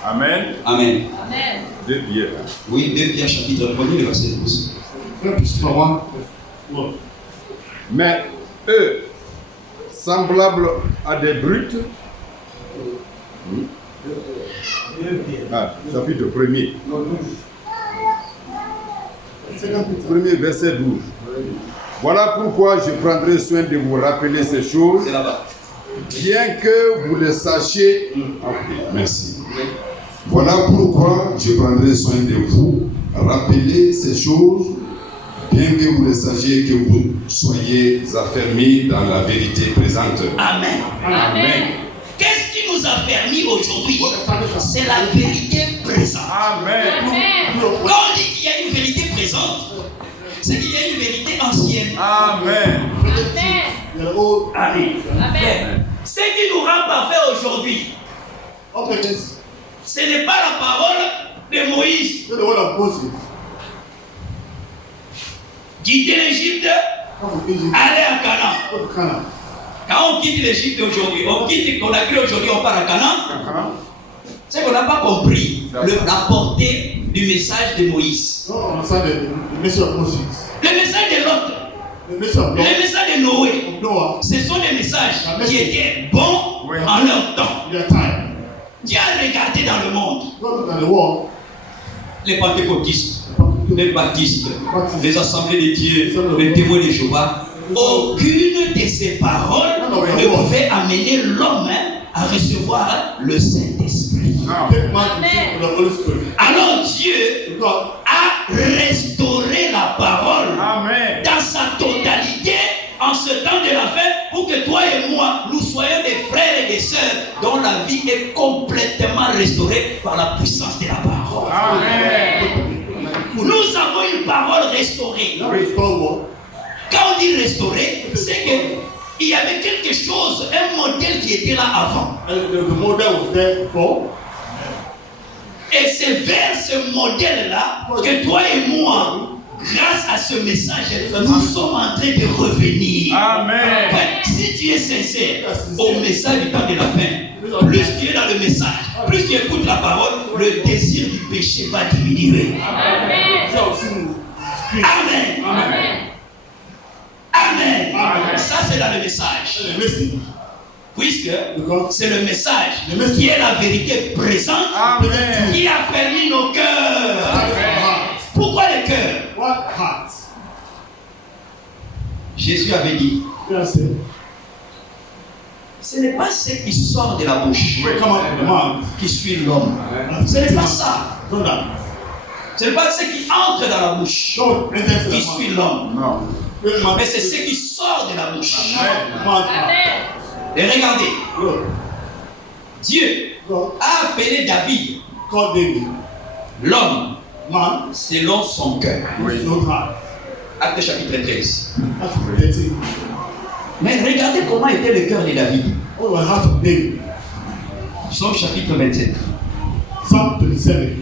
Amen. Amen. Amen. 2 Pierre. Oui, 2 Pierre chapitre 1er, le verset 12. First Peter 1 verse 12. Mais eux, semblables à des brutes, chapitre 1er, premier verset 12. Voilà pourquoi je prendrai soin de vous rappeler ces choses, C'est là-bas. bien que vous le sachiez. Merci. Voilà pourquoi je prendrai soin de vous, rappeler ces choses, bien que vous le sachiez, que vous soyez affermis dans la vérité présente. Amen. Amen. Qu'est-ce qui nous a permis aujourd'hui? C'est la vérité présente. Amen. Quand on dit qu'il y a une vérité présente, c'est qu'il y a une vérité ancienne. Amen. Amen. Amen. Ce qui nous rend parfait aujourd'hui, ce n'est pas la parole de Moïse quitter l'Égypte, aller à Canaan. Quand on quitte l'Égypte aujourd'hui, on quitte Conakry aujourd'hui, on part à Canaan. C'est qu'on n'a pas compris la portée du message de Moïse. Le message de Lot, le message de Noé, ce sont des messages qui étaient bons en leur temps. Dieu a regardé dans le monde les pentecôtistes, les baptistes, les assemblées de Dieu, les témoins de Jéhovah. Aucune de ces paroles ne pouvait amener l'homme à recevoir le Saint-Esprit. Alors Dieu a restauré la parole Amen. dans sa totalité en ce temps de la fin pour que toi et moi, nous soyons des frères et des sœurs dont la vie est complètement restaurée par la puissance de la parole. Amen. Nous avons une parole restaurée. Quand on dit restaurée, c'est qu'il y avait quelque chose, un modèle qui était là avant. Et c'est vers ce modèle-là que toi et moi, grâce à ce message, nous sommes en train de revenir. Amen. Enfin, si tu es sincère au message du temps de la fin, plus tu es dans le message, plus tu écoutes la parole, le désir du péché va diminuer. Amen. Amen. Amen. Amen. Amen. Ça, c'est dans le message. Puisque c'est le message qui est la vérité présente Amen. qui a permis nos cœurs. Amen. Pourquoi les cœurs? Jésus avait dit, ce n'est pas ce qui sort de la bouche qui suit l'homme. Ce n'est pas ça. Ce n'est pas ce qui entre dans la bouche qui suit l'homme. Non. Mais c'est ce qui sort de la bouche. Amen. Et regardez, Dieu a appelé David called David. L'homme Man, selon son cœur. his own heart. Acte chapitre 13. That's 13. Mais regardez comment était le cœur de David. What was the heart of David? Psaume chapitre 27. Psalm 27.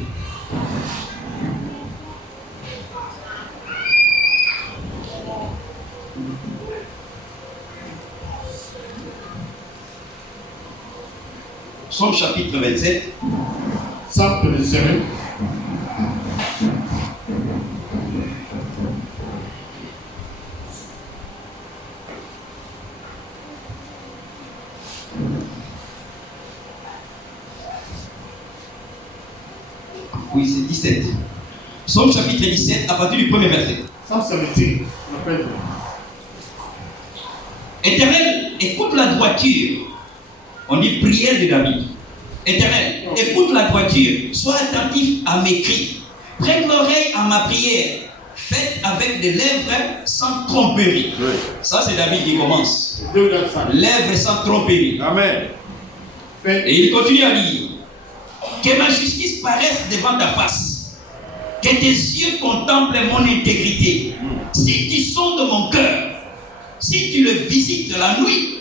Psaume chapitre 27. Psalm 27. Oui, c'est 17. Psaume chapitre 17, à partir du premier verset. Psalm 17. on appelle it. Éternel, écoute la droiture. On dit prière de David. Éternel, écoute la droiture. Sois attentif à mes cris. Prête l'oreille à ma prière. Faite avec des lèvres sans tromperie. Oui. Ça, c'est David qui commence. David had sung. Lèvres sans tromperie. Amen. Faith. Et il continue à lire. Que ma justice paraisse devant ta face. Que tes yeux contemplent mon intégrité. Si tu sondes mon cœur, si tu le visites la nuit,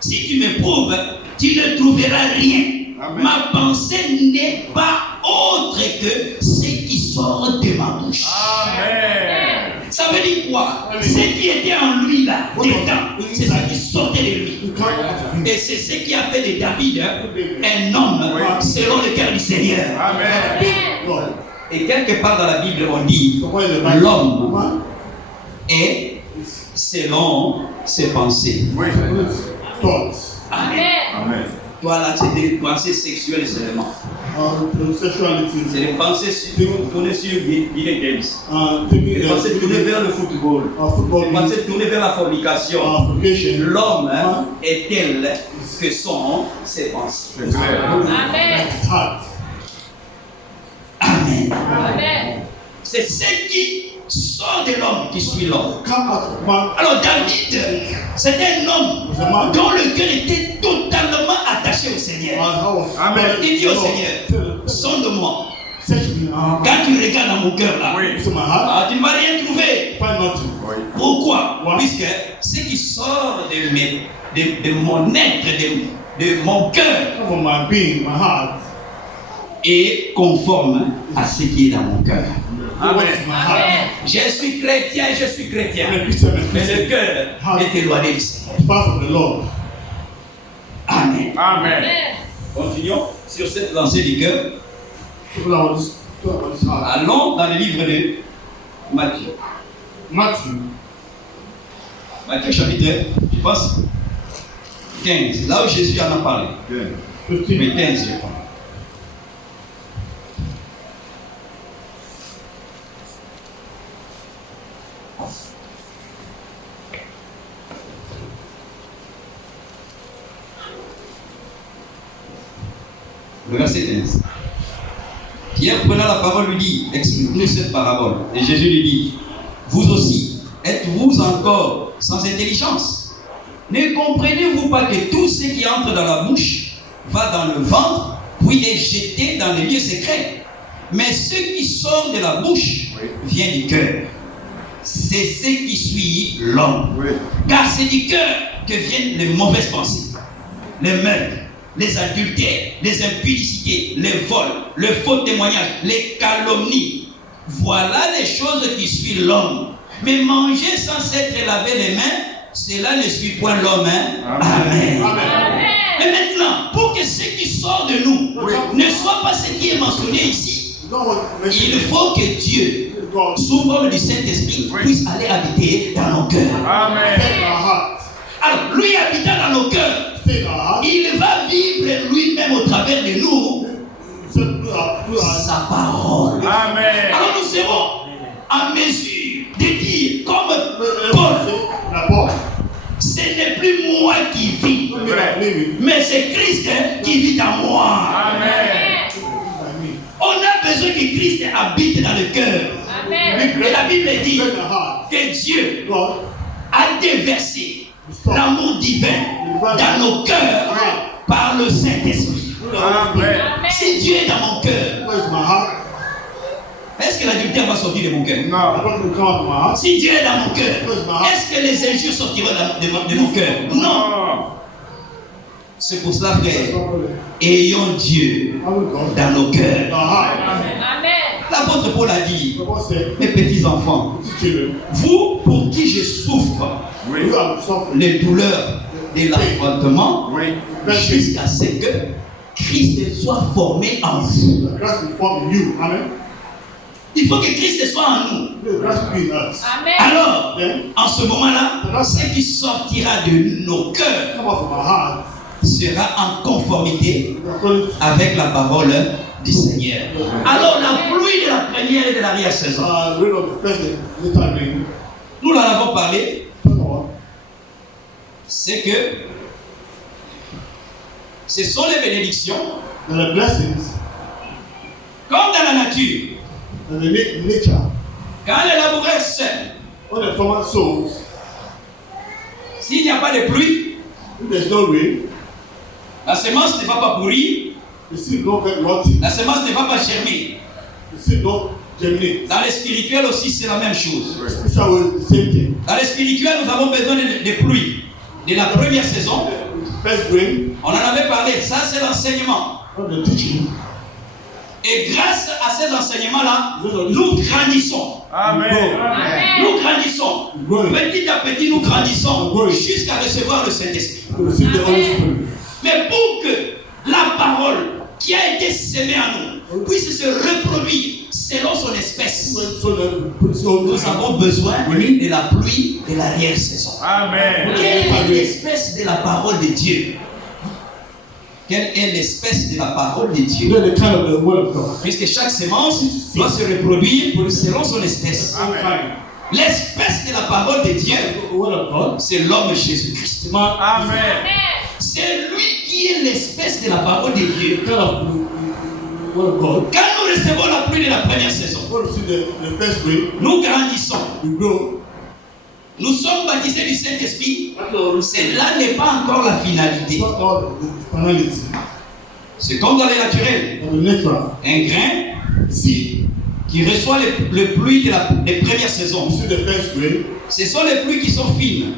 si tu m'éprouves, tu ne trouveras rien. Amen. Ma pensée n'est pas autre que ce qui sort de ma bouche. Amen. Ça veut dire quoi? Amen. Ce qui était en lui là, dedans, c'est ce qui sortait de lui. You can't out of him. Et c'est ce qui a fait de David un homme selon le cœur du Seigneur. Amen. Lord. Et quelque part dans la Bible, on dit So what is the Bible? l'homme Man est selon ses pensées. Oui. is thoughts. Amen. Amen. Toi là, c'est des pensées sexuelles seulement. Sexuality. C'est des pensées tournées sur Bill Games. Thinking Des pensées tournées vers le football. football. Des pensées tournées vers la fornication. Fornication. L'homme est tel que sont ses pensées. C'est clair. Amen. His heart. Amen. Amen. C'est ce qui sort de l'homme qui suit l'homme. Come out of man. Alors David, c'était un homme dont le cœur était totalement attaché au Seigneur. Amen. Il dit au Seigneur, sonde-moi. Search me. Quand tu regardes dans mon cœur là, Oui. So my heart. tu ne vas rien trouver. Find nothing. Oui. Pourquoi? Ouais. Puisque ce qui sort de mon être, de mon cœur, Come from my being, my heart. est conforme à ce qui est dans mon cœur. What is my heart? Amen. Je suis chrétien, je suis chrétien. I'm a Christian. I'm a Mais le Christian. cœur est éloigné du Seigneur. Far from the Lord. Amen. Amen. Amen. Continuons sur cette lancée du cœur. People are on this heart. Allons dans le livre de Matthieu. Matthew. Matthieu chapitre, je pense, 15. Là où Jésus en a parlé. Bien. 15. Mais 15, je crois. Le verset 15. Pierre, prenant la parole, lui dit, explique-nous cette parabole. Et Jésus lui dit, vous aussi, êtes-vous encore sans intelligence? Ne comprenez-vous pas que tout ce qui entre dans la bouche va dans le ventre, puis est jeté dans les lieux secrets? Mais ce qui sort de la bouche vient du cœur. C'est ce qui suit l'homme. Oui. Car c'est du cœur que viennent les mauvaises pensées, les meurtres, les adultères, les impudicités, les vols, le faux témoignage, les calomnies. Voilà les choses qui suivent l'homme. Mais manger sans s'être lavé les mains, cela ne suit point l'homme. Hein? Amen. Amen. Et maintenant, pour que ce qui sort de nous ne soit pas ce qui est mentionné ici, You don't want to mention il faut que Dieu, God. sous forme du Saint-Esprit, puisse aller habiter dans nos cœurs. Amen. Stay in our heart. Alors, lui habitant dans nos cœurs, Stay in our heart. il va vivre lui-même au travers de nous So through our sa parole. Amen. Alors nous serons en mesure de dire, comme Paul, La porte. ce n'est plus moi qui vis, Don't be like living. mais c'est Christ qui vit en moi. Amen. On a besoin que Christ habite dans le cœur. Amen. Et la Bible dit Stay in our heart. que Dieu God. a déversé l'amour divin dans nos cœurs par le Saint-Esprit. Amen. Si Dieu est dans mon cœur, Where is my heart? est-ce que l'adultère va sortir de mon cœur? I Non. want to come out of my heart. Si Dieu est dans mon cœur, est-ce que les injures sortiront de mon cœur? Non. C'est pour cela, frère, ayons Dieu I will go. dans nos cœurs. My heart. Amen. L'apôtre Paul a dit, The Bible said, mes petits enfants, "Little children, vous pour qui je souffre Oui. you are suffering. les douleurs de l'affrontement Oui. jusqu'à ce que Christ soit formé en vous. The Christ will form in you. Amen. Il faut que Christ soit en nous. The Christ will be in us. Amen. Alors, Then, en ce moment-là, ce qui sortira de nos cœurs come out of my heart. sera en conformité According to avec la parole du Seigneur. Alors, la pluie de la première et de l'arrière-saison, read of the first and later rain. nous en avons parlé, Talk about c'est que ce sont les bénédictions, the blessings comme dans la nature. and the nature. Quand le laboureur sème, When the farmer sows, s'il n'y a pas de pluie, if there's no rain, la semence ne va pas pourrir, the seed don't get rotted. la semence ne va pas germer. The seed don't germinate. Dans le spirituel aussi, c'est la même chose. Spiritual way, the same thing. Dans le spirituel, nous avons besoin de pluie. De la première saison, First rain, on en avait parlé, ça c'est l'enseignement. not the teaching. Et grâce à ces enseignements-là, nous grandissons. Amen. Nous grandissons. Growing Petit à petit, nous grandissons jusqu'à recevoir le Saint-Esprit. to receive the Holy Spirit. Mais pour que la parole qui a été sémée en nous puisse se reproduire selon son espèce, So nous avons besoin de la pluie de l'arrière-saison. Amen. Quelle est l'espèce de la parole de Dieu? Quelle est l'espèce de la parole de you Dieu? know the kind of the word of God. Puisque chaque semence doit se reproduire selon son espèce. Amen. L'espèce de la parole de Dieu, The word of God. c'est l'homme Jésus-Christ. Amen. C'est lui qui est l'espèce de la parole de Dieu. The kind of the word of God. Quand nous recevons la pluie de la première saison, When we see the first rain, nous grandissons. we grow. Nous sommes baptisés du Saint-Esprit. After all, Cela n'est pas encore la finalité. not all the finality C'est comme dans le naturel. of the natural. Un grain See, qui reçoit les pluies des premières saisons. you see the first rain. Ce sont les pluies qui sont fines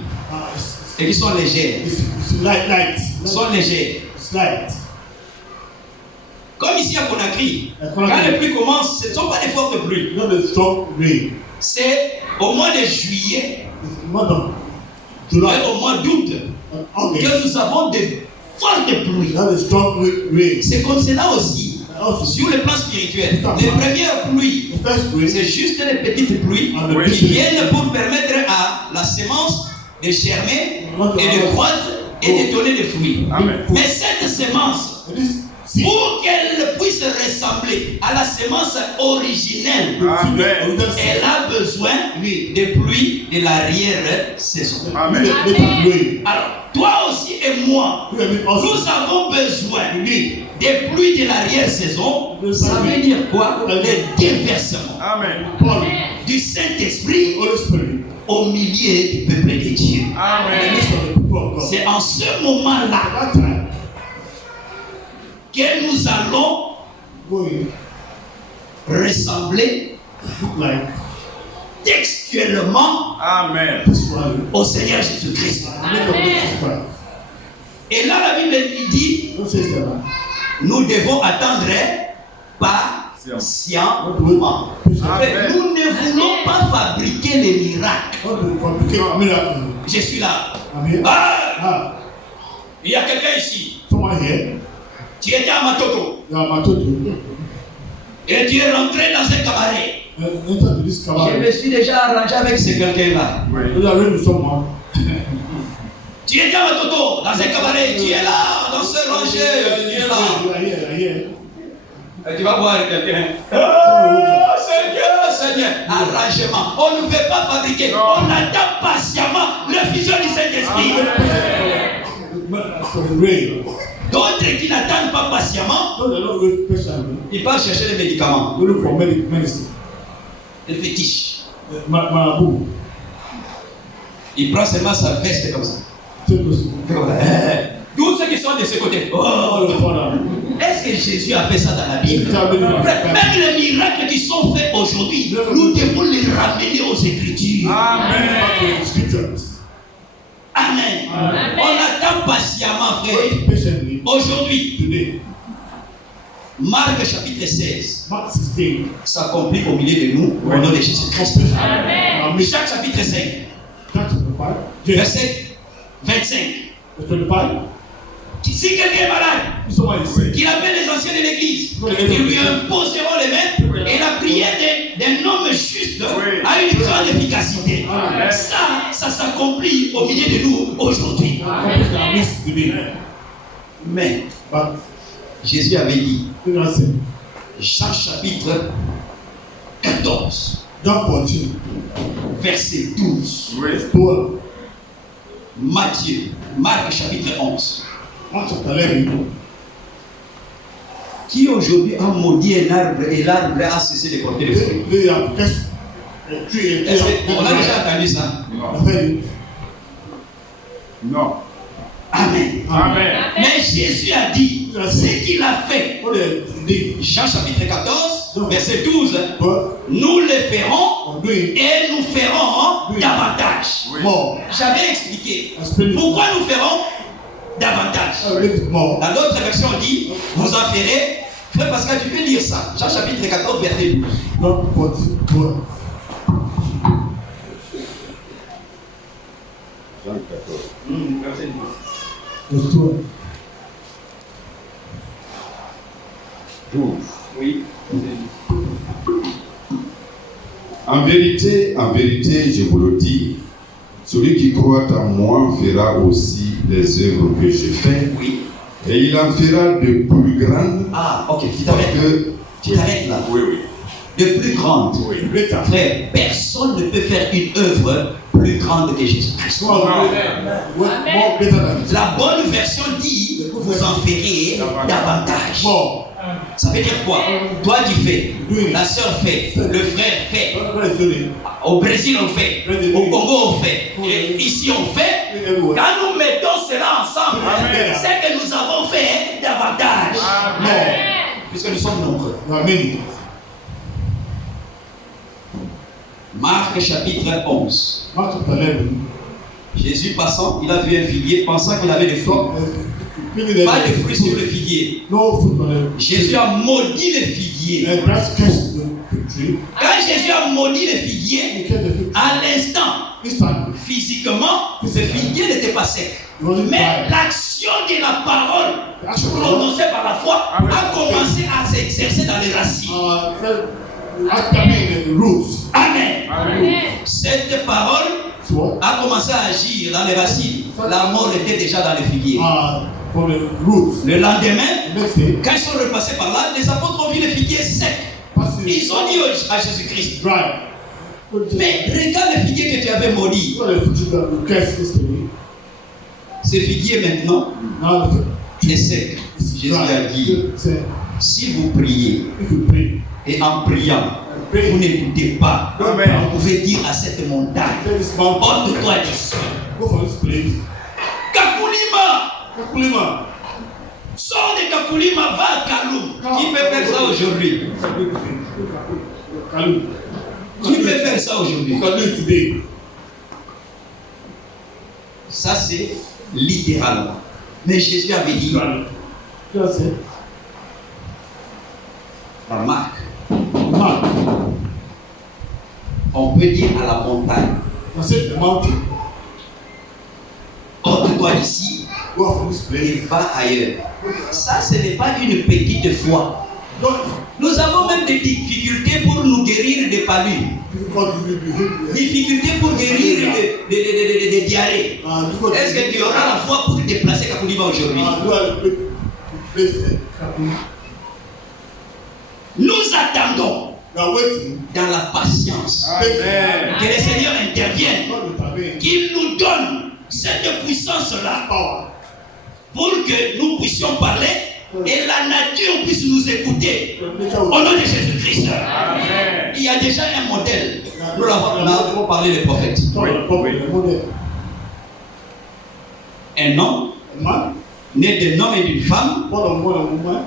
et qui sont légères. It's light. Sont légères. It's light. Comme ici à Conakry, À quand Conakry. les pluies commencent, ce ne sont pas des fortes pluies. Not the strong rain. C'est au mois de juillet, It's the month of July au mois d'août, and August. que nous avons de fortes pluies. Not the strong rain. C'est comme cela aussi, Also, sur le plan spirituel. Les premières pluies, the first rain c'est juste des petites pluies and the Oui. qui big viennent pour permettre à la semence de germer et de croître et de donner des fruits. Amen. Mais cette semence, rain. This seed, pour qu'elle puisse ressembler à la semence originelle, Amen. elle a besoin des pluies de l'arrière-saison. Amen. the later rain. Alors, toi aussi et moi, You have been also. nous avons besoin You need des pluies de l'arrière-saison. Ça veut dire quoi? Le déversement Amen. pouring du Saint-Esprit the Holy Spirit au milieu du peuple de Dieu. in the Amen. midst of the people of God. C'est en ce moment-là At that time, que nous allons going ressembler look like textuellement Amen. this one. au Seigneur Jésus-Christ. The name of Jesus Christ. Et là, la Bible dit, Don't say that. nous devons attendre patiemment. Amen. Nous ne voulons pas fabriquer les miracles. Not to complicate miracle. Je suis là. I'm here. Ah, il y a quelqu'un ici. Someone here. Tu étais à Matoto You are Matoto. et tu es rentré dans un cabaret. Enter to this Je me cabaret. suis déjà arrangé avec ce quelqu'un-là. You are with someone. Tu étais à Matoto dans un cabaret. Tu es là, dans ce rangé. Tu es là. You are here. You are here. Et tu vas voir quelqu'un. Oh, Seigneur, Seigneur. Arrangement. On ne veut pas fabriquer. Non. On attend patiemment le fusion du Saint-Esprit. For the rain. D'autres qui n'attendent pas patiemment, No, they don't wait patiently. ils partent chercher les médicaments, They look for medicine. les fétiches. Marabout. Il prend seulement sa veste comme ça. Take those. Tous ceux qui sont de ce côté. All Oh. the father. Est-ce que Jésus a fait ça dans la Bible? Même les miracles qui sont faits aujourd'hui, nous devons les ramener aux Écritures. Amen. Scriptures. Amen. Amen. On attend patiemment, frère. Patiently. Aujourd'hui, Today, Marc chapitre 16 Mark 16. s'accomplit au milieu de nous au nom de Jésus-Christ. Amen. Jacques chapitre 5, Chapter 5. James. verset 25. Verse 25. Si quelqu'un est malade, Somebody say. qu'il appelle les anciens de l'église, ils lui imposeront les mains et la prière d'un homme juste a une grande efficacité. Ça s'accomplit au milieu de nous aujourd'hui. Mais But Jésus avait dit, you say, Jean chapitre 14, John 14, verset 12, verse 12, Matthieu, Marc chapitre 11, Mark chapter 11. qui aujourd'hui a maudit un arbre et l'arbre a cessé de porter des fruits. They have just a tree. Est-ce qu'on a déjà entendu ça? Non. Amen. Amen. Mais Jésus a dit ce qu'il a fait. What they did, Jean chapitre 14, verset 12. but Nous le ferons I'm doing et nous ferons davantage. more. J'avais expliqué Explain pourquoi nous ferons davantage. a little bit more. Dans l'autre version, on dit vous en ferez. Frère Pascal, tu peux lire ça. Jean chapitre 14, verset 12. John 14, 12. Jean 14. Verset 12. Verse 12. 12. Oui. En vérité, je vous le dis, celui qui croit en moi fera aussi les œuvres que je fais, Oui. et il en fera de plus grandes, Ah, ok. Tu parce t'arrêtes. que Tu t'arrêtes là. Oui, oui. De plus grande. Greater. Frère, personne ne peut faire une œuvre plus grande que Jésus-Christ. More greater than this. La bonne version dit vous en ferez davantage. More. Ça veut dire quoi? Toi tu fais, la sœur fait, le frère fait, What is doing? au Brésil on fait, au Congo on fait, et ici on fait. Everywhere. Quand nous mettons cela ensemble, Amen. c'est que nous avons fait davantage. More. Puisque nous sommes nombreux. There are many. Marc chapitre 11. Mark chapter 11. Jésus passant, il a vu un figuier pensant qu'il avait des fruits. Pas de fruits sur le figuier. No fruit on it. Jésus a maudit le figuier. And grass cursed the fig tree. Quand Jésus a maudit le figuier, He cursed the fig tree. à l'instant, This time, physiquement, ce figuier n'était pas sec. it wasn't Mais dry. l'action de la parole The action of the prononcée par la foi a commencé à s'exercer dans les racines. Activate the roots. Amen. Amen. Cette parole So what? a commencé à agir dans les racines. La mort était déjà dans le figuier. From the roots. Le lendemain, The next day, quand ils sont repassés par là, les apôtres ont vu le figuier sec. passing Ils ont dit à Jésus-Christ, dry. mais regarde le figuier que tu avais maudit. What the fig tree that you cursed yesterday? Ce figuier maintenant Now the est sec. it's Jésus a dit, dry. Say, si vous priez if you pray, et en priant, and pray, vous n'écoutez pas, Amen. vous pouvez dire à cette montagne, let this mountain ôte-toi d'ici. go from this place. Kakulima, Kakulima. sors de Kakulima, va à Kaloum. Qui peut faire ça aujourd'hui? Kalu. Qui peut faire ça aujourd'hui? You can do it today. Ça c'est littéralement. Mais Jésus avait dit Just say, dans Marc, Mark. on peut dire à la montagne, I said the mountain. ôte-toi d'ici Go from this place. et va ailleurs. Ça, ce n'est pas une petite foi. Don't Nous avons même des difficultés pour nous guérir des paludismes, difficult to be here. difficultés pour guérir des diarrhées. Est-ce que tu auras la foi pour déplacer Kakulima aujourd'hui? Nous attendons We are waiting. dans la patience Amen. que le Seigneur intervienne, God will intervene. qu'il nous donne cette puissance-là Power. pour que nous puissions parler et la nature puisse nous écouter. The nature Au will nom de Jésus-Christ. Amen. Il y a déjà un modèle. Nous avons parlé des prophètes. the prophet, the model. Un homme A man, né d'un homme et d'une femme born of man and woman,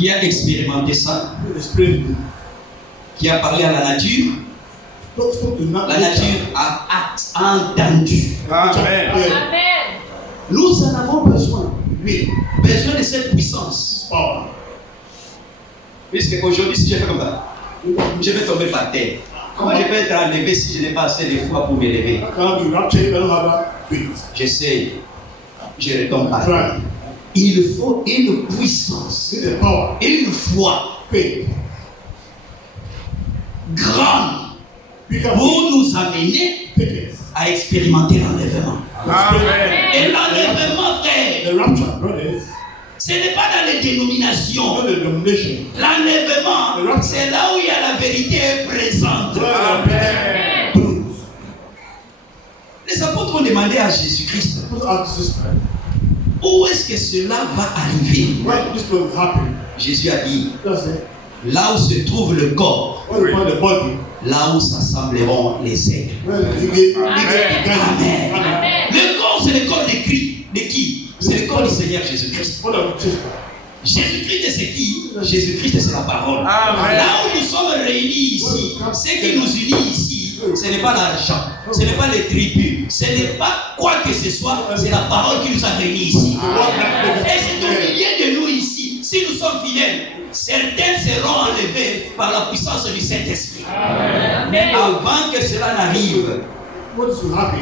Qui a expérimenté ça? Experience. Qui a parlé à la nature? Spoke to La nature a entendu. Amen. Amen. Nous en avons besoin. Me. Besoin de cette puissance. Power. Puisque aujourd'hui, si je fais comme ça, je vais tomber par terre. Comment je peux être enlevé si je n'ai pas assez de foi pour m'élever? Can't be raptured. I don't have that faith. J'essaie. Je retombe par Try. terre. Il faut une puissance, See the power. une foi Faith. grande Bigger faith. pour nous amener Thickness. à expérimenter l'enlèvement. Amen. Et l'enlèvement, frère, The rapture, brothers. ce n'est pas dans les dénominations. Not the denomination. L'enlèvement, c'est là où il y a la vérité présente. Amen. Truth. Les apôtres ont demandé à Jésus-Christ, Put out this time. où est-ce que cela va arriver? When this will happen, Jésus a dit, that's it. là où se trouve le corps, When you find the body, là où s'assembleront les aigles. when you get Amen. Amen. Le corps, c'est le corps de Christ. De qui? C'est le corps du Seigneur Jésus-Christ. What of Jesus? Jésus-Christ, c'est qui? Jésus-Christ, c'est la parole. Amen. Là où nous sommes réunis ici, ce qui nous unit ici, ce n'est pas l'argent, ce n'est pas les tribus, ce n'est pas quoi que ce soit, c'est la parole qui nous a réunis ici. Et c'est au milieu de nous ici, si nous sommes fidèles, certains seront enlevés par la puissance du Saint-Esprit. Mais avant que cela n'arrive, What is happen?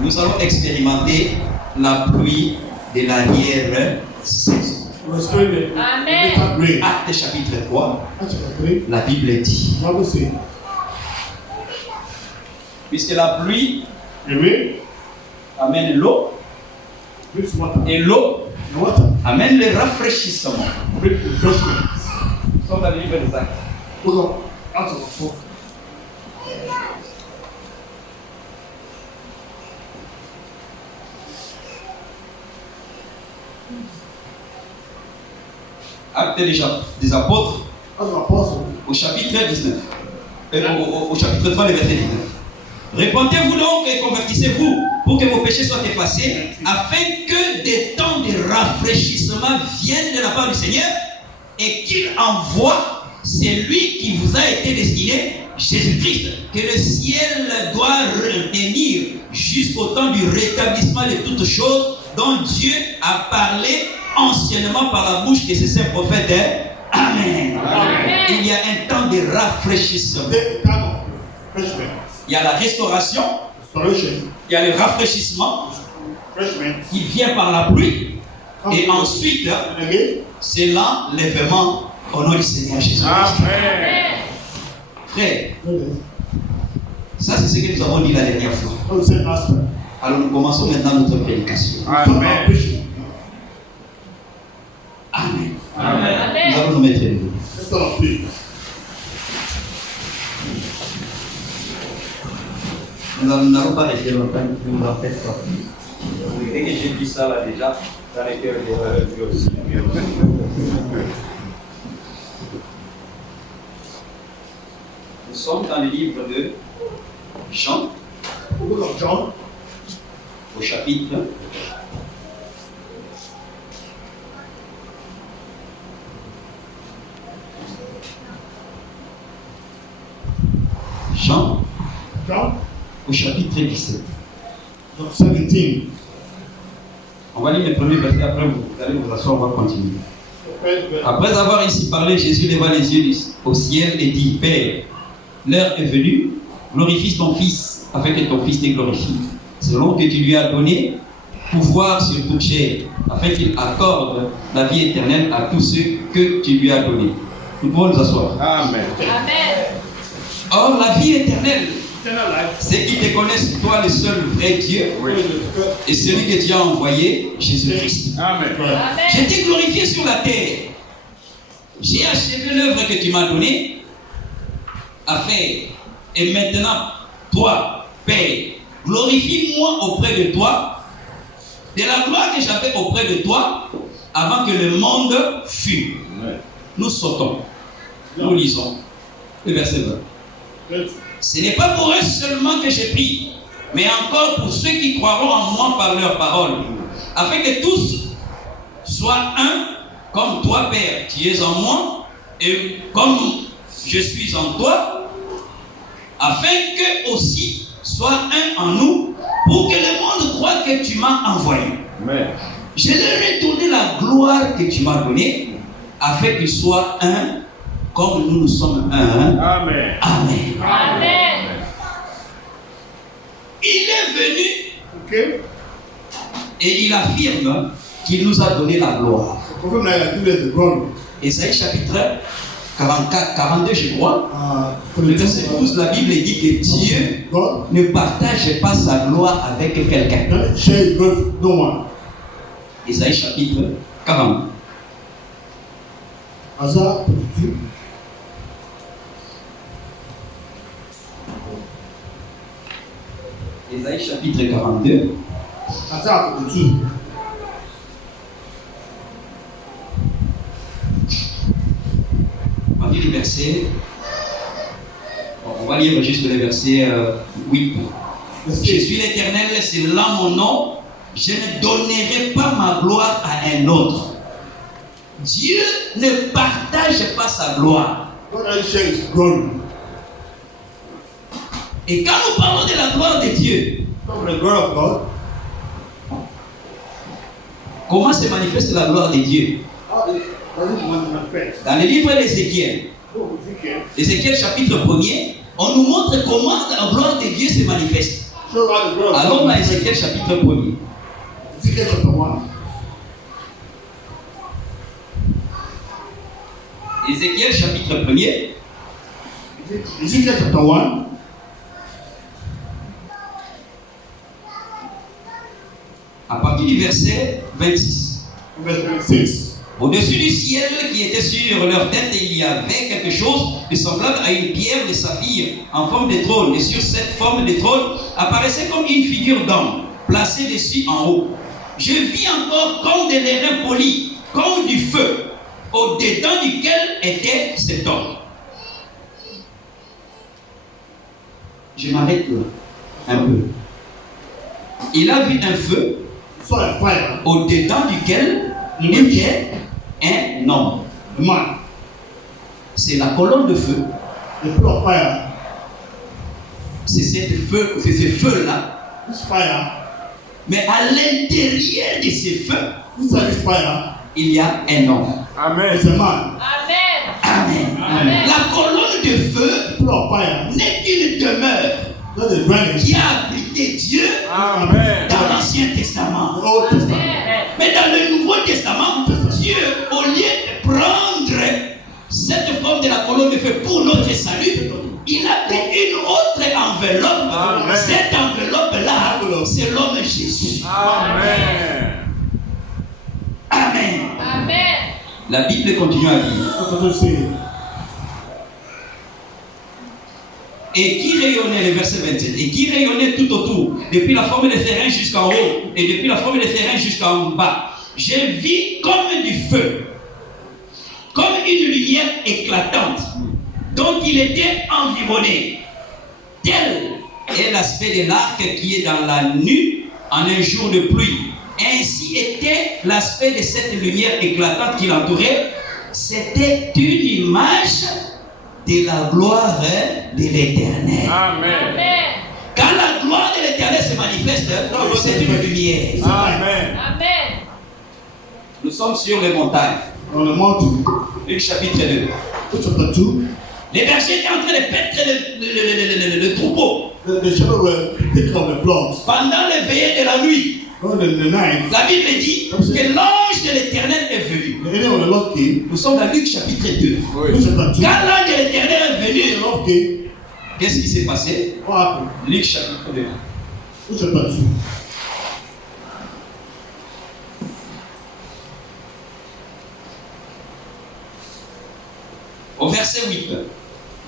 nous allons expérimenter la pluie de l'arrière-saison. We're experiencing the Amen. better rain. Acte chapitre 3, That's what I la Bible dit. The Bible says. Puisque la pluie The rain amène l'eau, brings water. et l'eau The water amène le rafraîchissement. brings refreshment. Nous sommes dans le livre des Actes. Look up out of the force. Actes des apôtres, As an apostle, au chapitre 19. Au chapitre 3, le verset 19. Répentez-vous donc et convertissez-vous pour que vos péchés soient effacés, afin que des temps de rafraîchissement viennent de la part du Seigneur et qu'il envoie celui qui vous a été destiné, Jésus-Christ, que le ciel doit retenir jusqu'au temps du rétablissement de toutes choses dont Dieu a parlé anciennement par la bouche de ses saints prophètes. Amen. Amen. Il y a un temps de rafraîchissement. the time of refreshment, Il y a la restauration, restoration, il y a le rafraîchissement refreshment, qui vient par la pluie. Et ensuite, and again, c'est l'enlèvement au nom du Seigneur Jésus-Christ. Amen. Frère, brothers, ça c'est ce que nous avons dit la dernière fois. what we said last time. Alors nous commençons maintenant notre prédication. Some are Amen. patient. Amen. Amen. Nous allons nous mettre debout. Let's start please. Nous n'allons pas rester longtemps, nous en faites pas. Dès que j'ai dit ça là déjà, dans les cœurs des lui aussi. Nous sommes dans le livre de Jean, The book of John, au chapitre John, au chapitre 17. John 17. On va lire les premiers versets, après vous allez vous asseoir, on va continuer. The first verse. Après avoir ainsi parlé, Jésus leva les yeux au ciel et dit, Père, l'heure est venue, glorifie ton Fils, afin que ton Fils te glorifie, selon que tu lui as donné pouvoir sur toute chair, afin qu'il accorde la vie éternelle à tous ceux que tu lui as donnés. Tout le monde nous asseoir. Amen. Amen. Or, la vie éternelle, Eternal life. c'est qu'ils te connaissent, toi, le seul vrai Dieu, et celui que tu as envoyé, Jésus-Christ. Amen. Amen. J'ai été glorifié sur la terre. J'ai achevé l'œuvre que tu m'as donnée à faire. Et maintenant, toi, Père, glorifie-moi auprès de toi, de la gloire que j'avais auprès de toi, avant que le monde fût. Nous sautons. Nous lisons le verset 20. Ce n'est pas pour eux seulement que j'ai pris, mais encore pour ceux qui croiront en moi par leur parole, afin que tous soient un, comme toi, Père, tu es en moi, et comme je suis en toi, afin que aussi soit un en nous, pour que le monde croie que tu m'as envoyé. Amen. Je leur ai donné la gloire que tu m'as donnée, afin qu'ils soient un, comme nous sommes un. Amen. Amen. Amen. Il est venu Okay? et il affirme qu'il nous a donné la gloire. The prophet now has given the glory. Ésaïe chapitre 44, 42, je crois. Le 42, verset 12, la Bible dit que Dieu God ne partage pas sa gloire avec quelqu'un. doesn't share his glory with no one. Ésaïe chapitre 42. Isaiah 42. Ésaïe chapitre 42. Isaiah 42. On lit les versets. On va lire juste les versets 8. Je suis l'Éternel, c'est là mon nom. Je ne donnerai pas ma gloire à un autre. Dieu ne partage pas sa gloire. God doesn't share his glory. Et quand nous parlons de la gloire de Dieu, From the glory of God, comment se manifeste la gloire de Dieu? how does it manifest? Dans le livre d'Ézéchiel, Oh, Ezekiel, Ézéchiel chapitre 1er, on nous montre comment la gloire de Dieu se manifeste. show how the glory of Allons God à manifests. Ézéchiel chapitre 1er. Ezekiel chapter 1. Ézéchiel chapitre 1er. Ezekiel chapter 1. À partir du verset 26. Verse 26. Au-dessus du ciel qui était sur leur tête, il y avait quelque chose de semblable à une pierre de saphir en forme de trône. Et sur cette forme de trône apparaissait comme une figure d'homme, placée dessus en haut. Je vis encore comme des lérins polis, comme du feu, au-dedans duquel était cet homme. Je m'arrête là, un peu. Il a vu un feu, Saw a fire. au-dedans duquel était un homme. The man. C'est la colonne de feu. The pillar of fire. C'est ce feu-là. This fire. Mais à l'intérieur de ce feu, Inside this fire il y a un homme. Amen. is a man. Amen. Amen. Amen. La colonne de feu The pillar of fire. n'est qu'une demeure Not a dwelling. qui a habité Dieu Amen. dans l'Ancien The Testament. Old Testament. Amen. Mais dans le Nouveau Testament, Dieu, au lieu de prendre cette forme de la colonne de feu pour notre salut, il a pris une autre enveloppe. Amen. Cette enveloppe-là, c'est l'homme Jésus. Amen. Amen. Amen. La Bible continue à dire. That's what I'm saying. Et qui rayonnait, le verset 27, et qui rayonnait tout autour, depuis la forme des terrains jusqu'en haut, et depuis la forme des terrains jusqu'en bas. Je vis comme du feu, comme une lumière éclatante, dont il était environné. Tel est l'aspect de l'arc qui est dans la nuit en un jour de pluie. Ainsi était l'aspect de cette lumière éclatante qui l'entourait. C'était une image de la gloire de l'Éternel. Amen. Amen. Quand la gloire de l'Éternel se manifeste, c'est une lumière. Amen. Amen. Nous sommes sur les montagnes. On the mountain. Luc chapitre 2. Luke chapter 2. Les bergers étaient en train de paître le troupeau The shepherd were taking of the flocks. pendant les veillées de la nuit. On the night, La Bible dit que l'ange de l'Éternel est venu. the angel of the Lord came. Nous sommes dans Luc chapitre 2. Oui. Luke chapter 2. Quand l'ange de l'Éternel est The venu, Lord came. qu'est-ce qui s'est passé? What happened? Luc chapitre 2. Luke chapter 2. Au verset 8.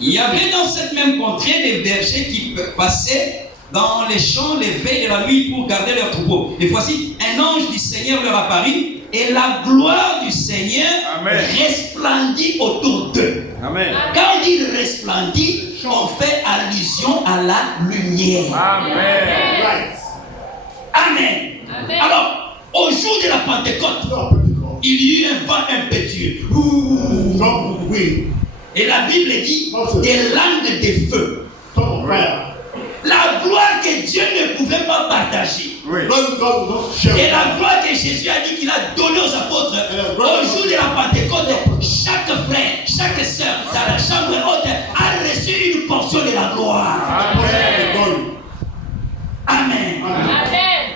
Il y avait dans cette même contrée des bergers qui passaient dans les champs les veilles de la nuit pour garder leurs troupeaux. Et voici, un ange du Seigneur leur apparut et la gloire du Seigneur Amen. resplendit autour d'eux. Amen. Quand il resplendit, on fait allusion à la lumière. Amen. Right. Amen. Amen. Alors, au jour de la Pentecôte, No Pentecost. storm. il y eut un vent impétueux. Ouh. Storm wind. Et la Bible dit des langues de feu. Storm of fire. La gloire que Dieu ne pouvait pas partager. When God will not share. Et la gloire que Jésus a dit qu'il a donnée aux apôtres au jour de la Pentecôte, chaque frère, chaque sœur dans la chambre haute a reçu une portion de la gloire. Amen. Amen.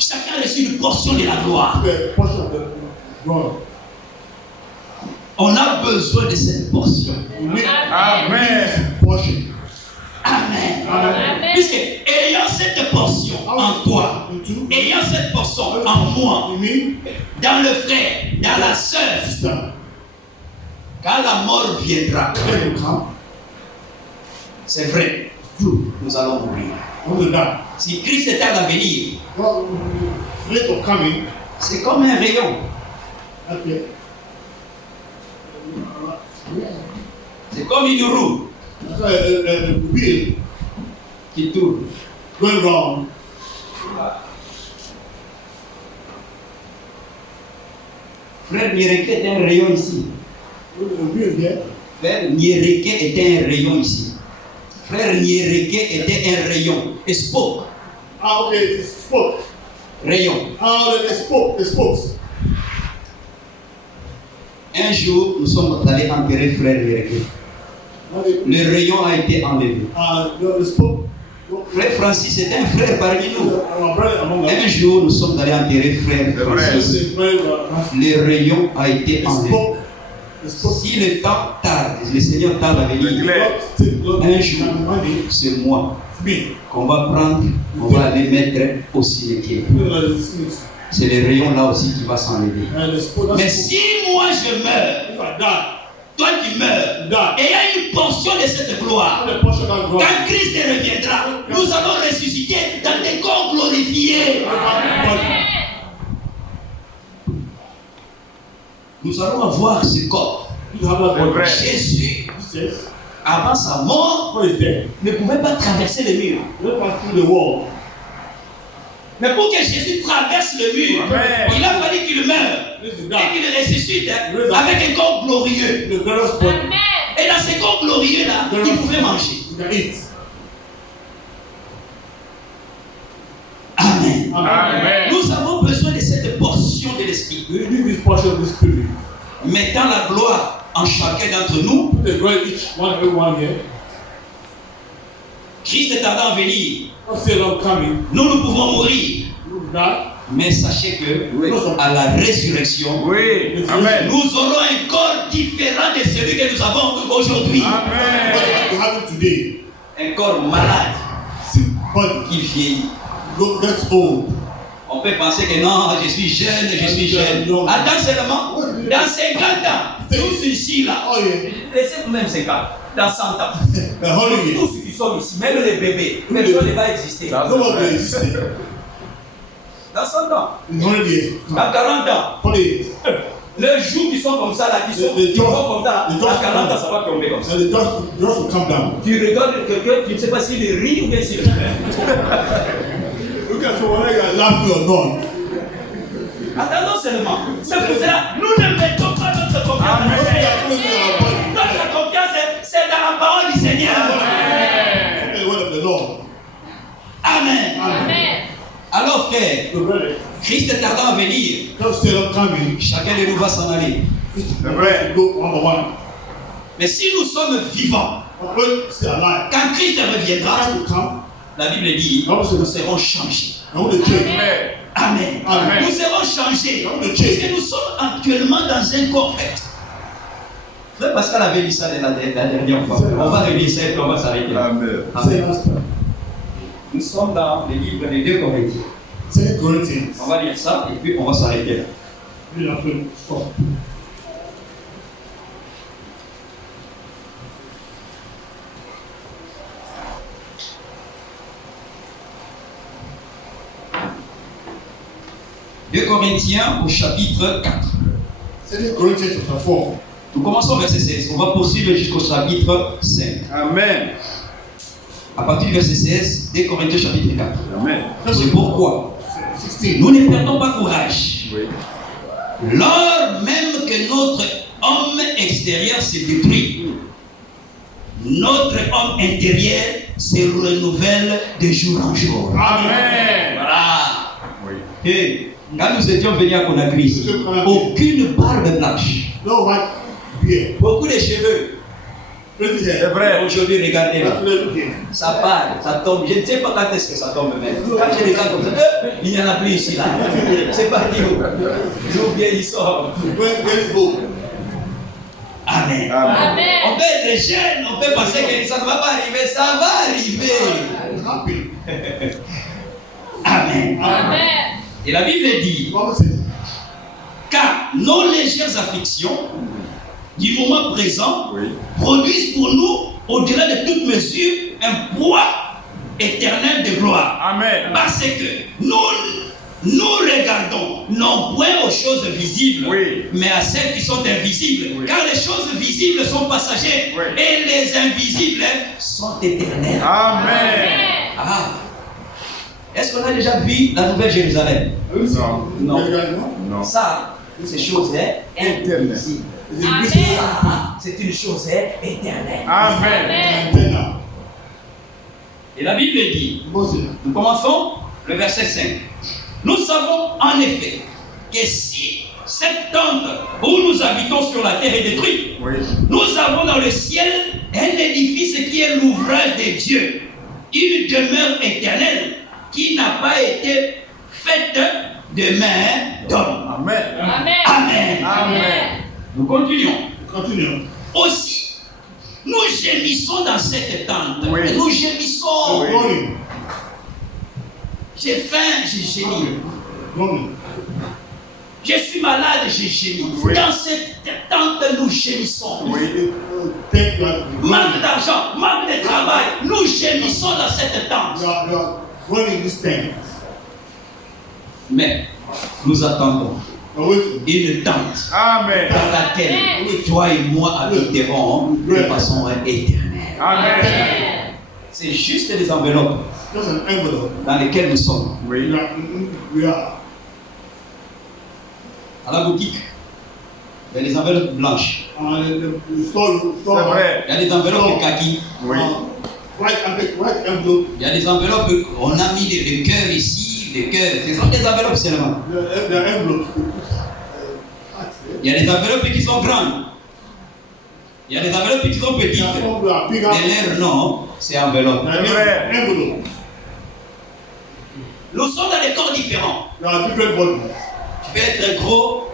Chacun a reçu une portion de la gloire. On a besoin de cette portion. Amen. Amen. Amen. Puisque ayant cette portion en toi, ayant cette portion en moi, dans le frère, dans la sœur, quand la mort viendra, c'est vrai, nous allons mourir. Si Christ est à l'avenir, c'est comme un rayon. C'est comme une roue qui tourne. Going wrong. Frère Nyereke est un rayon ici. Frère Nyereke était un rayon ici. Frère Nyereke était un rayon. Et spoke. Ah, okay, it spoke. Rayon. Ah, it spoke. It spoke. Un jour, nous sommes allés enterrer Frère Nyereke. Le rayon a été enlevé. It spoke. Frère Francis était un frère parmi nous. Un jour, nous sommes allés enterrer Frère Francis. Le rayon a été enlevé. Si le temps tarde, le Seigneur tarde à venir, un jour, c'est moi qu'on va prendre, on va les mettre au cimetière. C'est le rayon là aussi qui va s'enlever. Mais si moi je meurs, toi tu meurs, et il y a une portion de cette gloire. Quand Christ reviendra, nous allons ressusciter dans des corps glorifiés. Nous allons avoir ce corps. Jésus, avant sa mort, ne pouvait pas traverser le mur. Mais pour que Jésus traverse le mur, il a fallu qu'il meure et qu'il ressuscite avec un corps glorieux. Amen. Et dans ce corps glorieux-là, il pouvait manger. Amen. Amen. Nous avons besoin de cette portion de l'Esprit. Mettant la gloire en chacun d'entre nous. Christ est tardant à venir. Nous pouvons mourir. Mais sachez que à la résurrection, nous aurons un corps différent de celui que nous avons aujourd'hui. Un corps malade qui vieillit. On peut penser que non, je suis jeune. Attends seulement, dans 50 ans, tous ici là, laissez même 50, dans 100 ans, tous ceux qui sont ici, même les bébés, personne ne va exister. Dans 100 ans, dans 40 ans, les jours qui sont comme ça, là, qui sont comme ça, dans 40 ans, ça va tomber comme ça. Tu regardes quelqu'un, tu ne sais pas s'il rit ou bien s'il attendons seulement. C'est pour cela, nous ne mettons pas notre confiance dans le Seigneur. Notre confiance, c'est dans la parole du Seigneur. Amen. Amen. Alors, frère, Christ est tardant à venir. Chacun de nous va s'en aller. Mais si nous sommes vivants, quand Christ reviendra, la Bible dit, nous serons changés. Amen. Amen. Nous serons changés. Puisque nous sommes actuellement dans un corps fait. Frère Pascal avait dit ça la dernière fois. On va relire ça et on va s'arrêter là. Amen. Amen. Nous sommes dans le livre des 2 Corinthiens. On va lire ça et puis on va s'arrêter là. 2 Corinthiens au chapitre 4. Nous commençons au verset 16. On va poursuivre jusqu'au chapitre 5. Amen. À partir du verset 16, 2 Corinthiens chapitre 4. Amen. C'est pourquoi nous ne perdons pas courage. Oui. lors même que notre homme extérieur se détruit, notre homme intérieur se renouvelle de jour en jour. Amen. Voilà. Oui. Et quand nous étions venus à Conakry, aucune barbe blanche, No white beard. beaucoup de cheveux. Pretty C'est hair. vrai. Aujourd'hui, regardez là. Naturally looking. Ça part, ça tombe. Je ne sais pas quand est-ce que ça tombe même. Quand je regarde comme ça, il n'y en a plus ici là. C'est parti où? D'où vient il sort. Where it go? Amen. Amen. On peut être jeune, on peut penser que ça ne va pas arriver, ça va arriver. It's happy. Amen. Amen. Et la Bible dit, The Bible says, car nos légères afflictions du moment présent Oui. produisent pour nous, au-delà de toute mesure, un poids éternel de gloire. Amen. Parce que nous regardons non point aux choses visibles, Oui. mais à celles qui sont invisibles. Oui. Car les choses visibles sont passagères Oui. et les invisibles sont éternelles. Amen. Ah. Est-ce qu'on a déjà vu la Nouvelle Jérusalem? have you seen? No. You guys know? Non. Ça, ces choses invisibles. It's Amen. invisible. Ça, c'est une chose éternelle. Amen. Amen. Antenna. Et la Bible dit, The Bible says, nous commençons le verset 5. Nous savons en effet que si cette tente où nous habitons sur la terre est détruite, Oui. nous avons dans le ciel un édifice qui est l'ouvrage de Dieu, une demeure éternelle qui n'a pas été faite de main d'homme. Amen. Amen. Amen. Amen. Nous continuons. continue. Aussi, nous gémissons dans cette tente. Oui. Nous gémissons. Oui. Groaning. J'ai faim, j'ai gémi. Groaning. Je suis malade, j'ai gémi. Oui. Dans cette tente, nous gémissons. Oui. Take your Manque d'argent, manque de travail, nous gémissons dans cette tente. you are groaning this thing. Mais nous attendons You're waiting. une tente Amen. dans laquelle toi et moi habiterons de façon éternelle. Amen. C'est juste des enveloppes Just an envelope. dans lesquelles nous sommes. Oui. We are. À la boutique, il y a des enveloppes blanches, The store. C'est vrai. il y a des enveloppes kaki, Oui. White envelope. il y a des enveloppes, on a mis des cœurs ici, des cœurs. Ce sont des enveloppes seulement. The envelope. Il y a des enveloppes qui sont grandes. Il y a des enveloppes qui sont petites. Some are bigger. Et leur nom, c'est enveloppe. than vrai. envelope. Nous sommes dans des corps différents. There are different bodies. Tu peux être gros,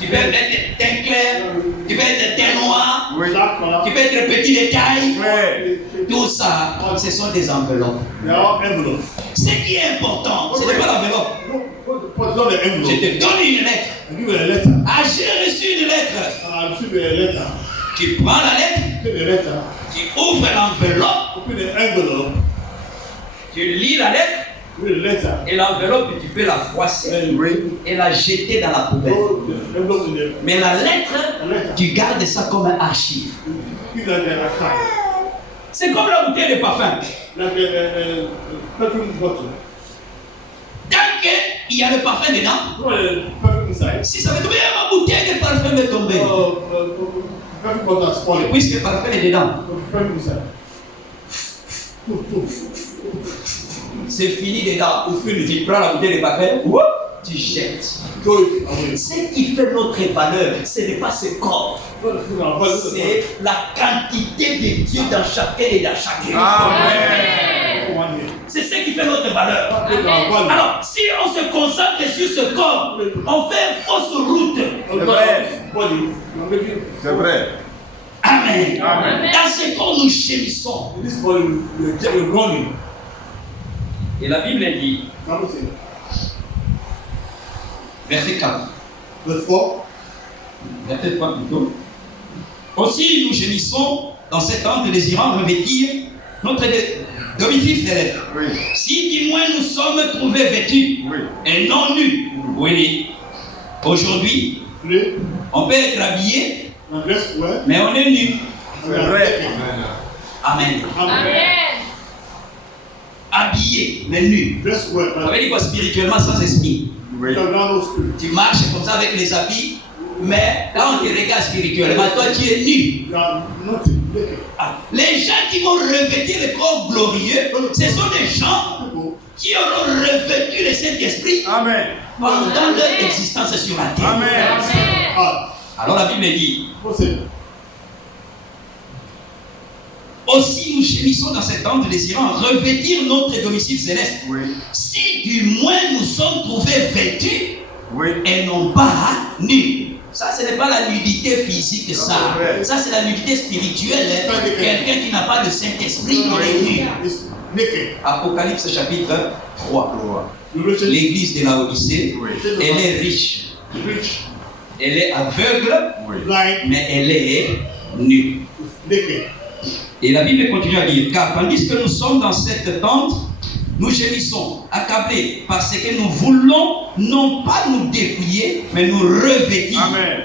tu peux être teint clair, tu peux être teint noir, Oui. Black color. tu peux être petit de taille. Oui. Tout ça, ce sont des enveloppes. They are all envelopes. Ce qui est important, ce n'est pas l'enveloppe. No, put it on the Je envelope. te donne une lettre. I give you a letter. Ah, j'ai reçu une lettre. I receive a letter. Tu prends la lettre, Take the letter. tu ouvres l'enveloppe, Open the envelope. tu lis la lettre, Read the letter. et l'enveloppe, tu peux la froisser Then you Oui. et la jeter dans la poubelle. throw the envelope in the Mais la lettre, tu gardes ça comme un archive. keep that in a side. C'est comme la bouteille de parfum. Like a perfume bottle. Tant qu'il y a le parfum dedans, Throw the perfume inside. si ça veut tomber, ma bouteille de parfum va tomber. Perfume bottle has fallen. Puisque le parfum est dedans, Perfume inside. Poof, poof. c'est fini dedans. It's finished. Tu prends la bouteille de parfum, whoop, tu jettes. Throw it away. Ce qui fait notre valeur, ce n'est pas ce corps, c'est la quantité de Dieu dans chacun et dans chacun. Amen. C'est ce qui fait notre valeur. Alors, si on se concentre sur ce corps, on fait une fausse route. C'est vrai. Amen. Amen. Dans ce corps, nous gémissons. This body, we're groaning. Et la Bible dit, Bible says, verset 4, verse 4. verset 3 plutôt. Aussi, nous gémissons dans cette tente, désirant revêtir notre domicile céleste. Oui. Si du moins nous sommes trouvés vêtus Oui. et non nus, oui, aujourd'hui, Today, on peut être habillé, I'm dressed well. mais on est nu. C'est vrai. Amen. Amen. Habillé, mais nu. Dressed well. Ça veut dire quoi spirituellement, sans esprit? You have now no spirit. Tu marches comme ça avec les habits, mais quand on te regarde spirituellement, toi tu es nu. You are nothing. Naked. Ah, les gens qui vont revêtir le corps glorieux, ce sont des gens People, qui auront revêtu le Saint-Esprit Amen. pendant leur existence sur la terre. Amen. Amen. ah, Alors la Bible dit, what's it? aussi nous gémissons dans cette tente désirant revêtir notre domicile céleste. Oui. Si du moins nous sommes trouvés vêtus Oui. et non pas nus. Ça, ce n'est pas la nudité physique, ça. c'est vrai. Ça, c'est la nudité spirituelle. Hein. Quelqu'un qui n'a pas le Saint-Esprit, il est nu. It's naked. Apocalypse chapitre 3. Revelation, L'église de Laodicée, Oui. elle est riche. rich, Elle est aveugle, Oui. blind, mais elle est nue. naked. Et la Bible continue à dire, car tandis que nous sommes dans cette tente, nous gémissons, accablés, parce que nous voulons non pas nous dépouiller, mais nous revêtir. Amen.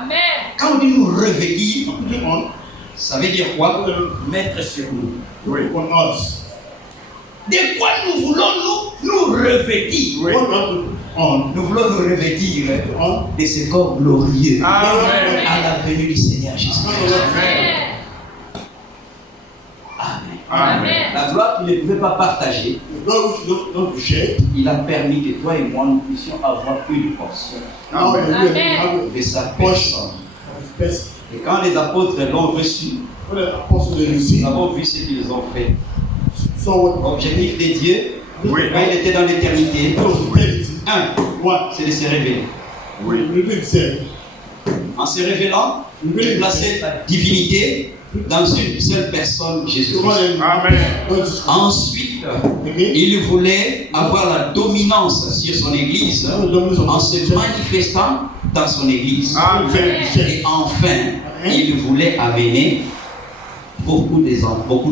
Amen. Quand on dit nous revêtir, Putting on, ça veut dire quoi? Mettre sur nous. Oui. on us. De quoi nous voulons nous revêtir? Oui. What we have to put on, Nous voulons nous revêtir on, de ce corps glorieux Amen. à la venue du Seigneur Jésus-Christ. Amen. Amen. Amen. La gloire qu'il ne pouvait pas partager, the God which you don't share. il a permis que toi et moi nous puissions avoir une portion Now Amen. we have de sa portion personne. of His person. Et quand les apôtres l'ont reçu, When the apostles they nous received, avons vu ce qu'ils ont fait. saw what L'objectif de Dieu, Oui. quand il était dans l'éternité, was eternity. One, c'est de se révéler. Oui. reveal Himself. En se révélant, il plaçait la divinité dans une seule personne, The Jésus-Christ. one that Amen. God is Ensuite, again. il voulait avoir la dominance sur son Église en se manifestant dans son Église. Amen. Et enfin, il voulait amener beaucoup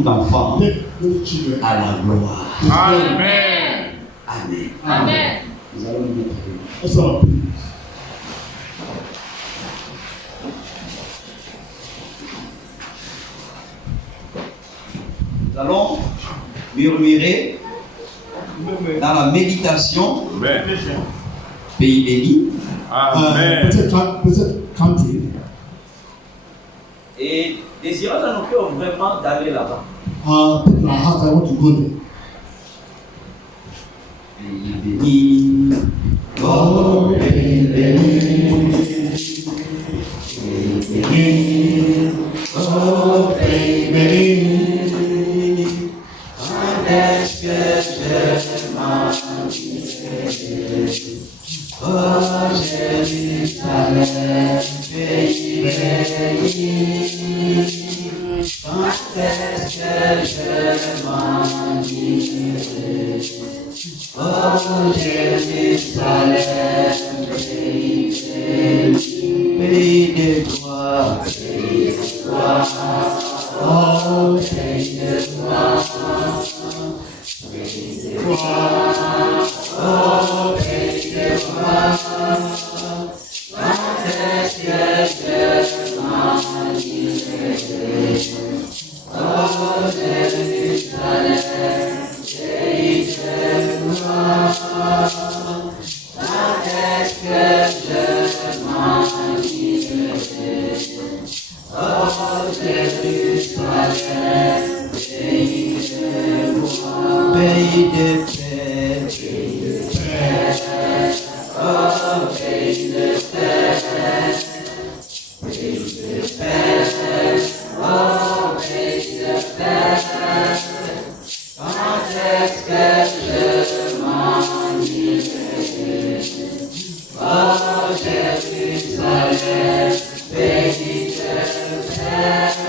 d'enfants Take those children. à la gloire. Amen. Amen. Amen. Nous allons nous mettre debout. That's all. Nous allons murmurer dans la méditation, Amen. pays béni, Amen. Blessed country. et désirant dans nos cœurs vraiment d'aller là-bas. Put in our heart, I want to go there. Pays béni, oh pays béni, pays béni, oh pays béni. Quand est-ce que je m'en irai? Oh Jérusalem, pays béni. Quand est-ce que je m'en irai? Oh Jérusalem, pays béni, pays de gloire, oh pays de gloire, oh pays de gloire. Quand est-ce que je m'en irai? Oh Jérusalem, pays de gloire. Quand est-ce que je m'en irai? Oh Jérusalem, pays de gloire, pays de paix, pays de paix. Oh pays de paix, pays de paix. Oh pays de paix. Quand est-ce que je m'en irai? Oh Jérusalem, pays de paix.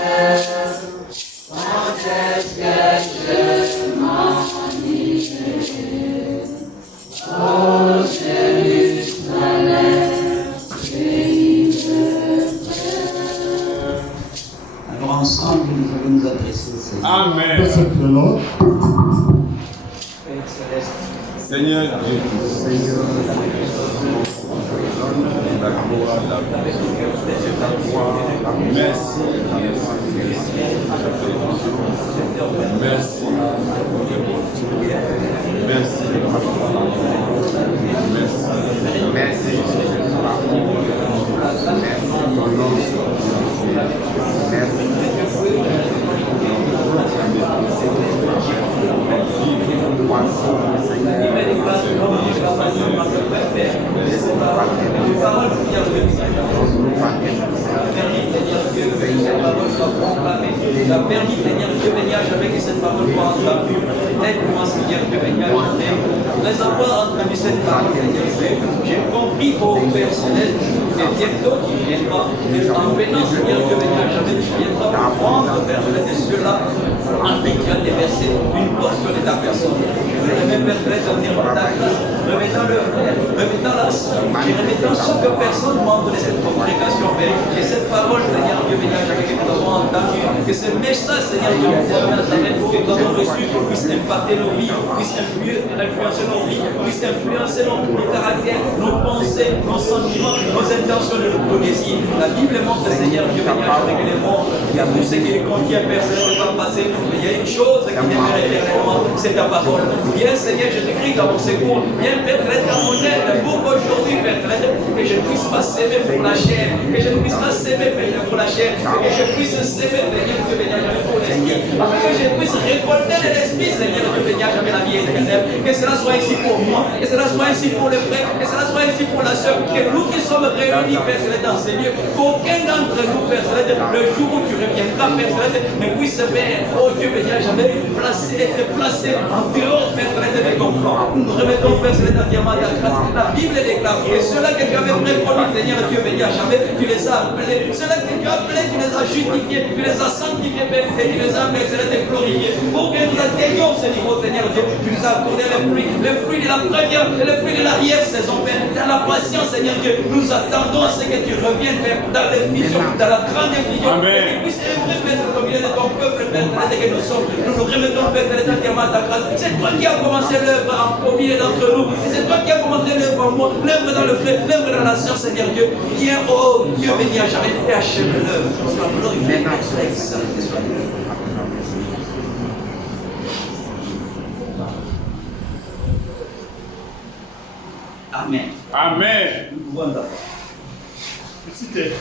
Quand est-ce que je m'en irai? Oh Jérusalem, pays de paix. Alors ensemble, nous allons nous adresser au Seigneur. Amen. Blessed be the Lord. Père céleste, Seigneur Dieu, la gloire, la merci, merci, merci, merci. Tu as permis, Seigneur Dieu, que cette parole soit entendue. Aide-moi, Seigneur Dieu, après avoir entendu cette parole, Seigneur Dieu, j'ai compris, ô Père Céleste, que bientôt tu viendras. En venant, Seigneur Dieu, tu viendras prendre, Père Céleste, ceux-là en qui tu as déversé une portion de ta personne. Je remets, Père Céleste, au niveau de ta grâce, remettant le frère, remettant la soeur, et remettant chaque personne membre de cette congrégation, Père. Que cette parole, Seigneur Dieu, que nous avons entendue, que ce message, Seigneur Dieu, que nous avons reçu, puisse impacter nos vies, puisse influencer nos vies, puisse influencer nos caractères, nos pensées, nos sentiments, nos intentions, nos désirs. La Bible montre, Seigneur Dieu, avec les morts, il y a tout ce qui contient, Père, ça ne va pas passer, mais il y a une chose qui demeure éternellement, c'est ta parole. Viens, Seigneur, je te crie dans mon secours, viens, Père, dans mon aide, pour qu'aujourd'hui, Père, que je ne puisse pas s'aimer pour la chair, que je ne puisse pas s'aimer, Père, pour la chair, que je puisse s'aimer, Père, pour l'esprit, afin que je puisse récolter de l'esprit, Seigneur, Dieu, jamais la vie éternelle. Que cela soit ici pour moi, que cela soit ici pour le frère, que cela soit ici pour la soeur, que nous qui sommes réunis, Père Céleste, dans ces lieux, qu'aucun d'entre nous, Père Céleste, le jour où tu reviendras, Père Céleste, ne puisse, Père, oh Dieu, jamais être placé en dehors, Père Céleste, de ton plan. Nous nous remettons, Père Céleste, entièrement à ta grâce. La Bible déclare que ceux-là que tu avais prépromis, Seigneur Dieu, jamais, tu les as appelés. Ceux-là que tu as appelés, tu les as justifiés, tu les as sanctifiés, Père, et tu les as, Père Céleste, glorifiés. Pour que nous atteignions ce niveau, Seigneur Dieu, tu nous as accordé le fruit de la première et le fruit de l'arrière-saison, Père. Dans la patience, Seigneur Dieu, nous attendons ce que tu reviennes, Père, dans l'effusion, dans la grande effusion. Et que puisse œuvrer, Père, au milieu de ton peuple, Père, que nous sommes. Nous nous remettons, Père, entièrement à ta grâce. C'est toi qui as commencé l'œuvre au milieu d'entre nous. Et c'est toi qui as commencé l'œuvre en moi, l'œuvre dans le frère, l'œuvre dans la sœur, Seigneur Dieu. Viens, oh Dieu béni à jamais, et achève l'œuvre. Sois glorifié, sois exalté, sois glorifié. Amen. Amen. Wonderful. C'était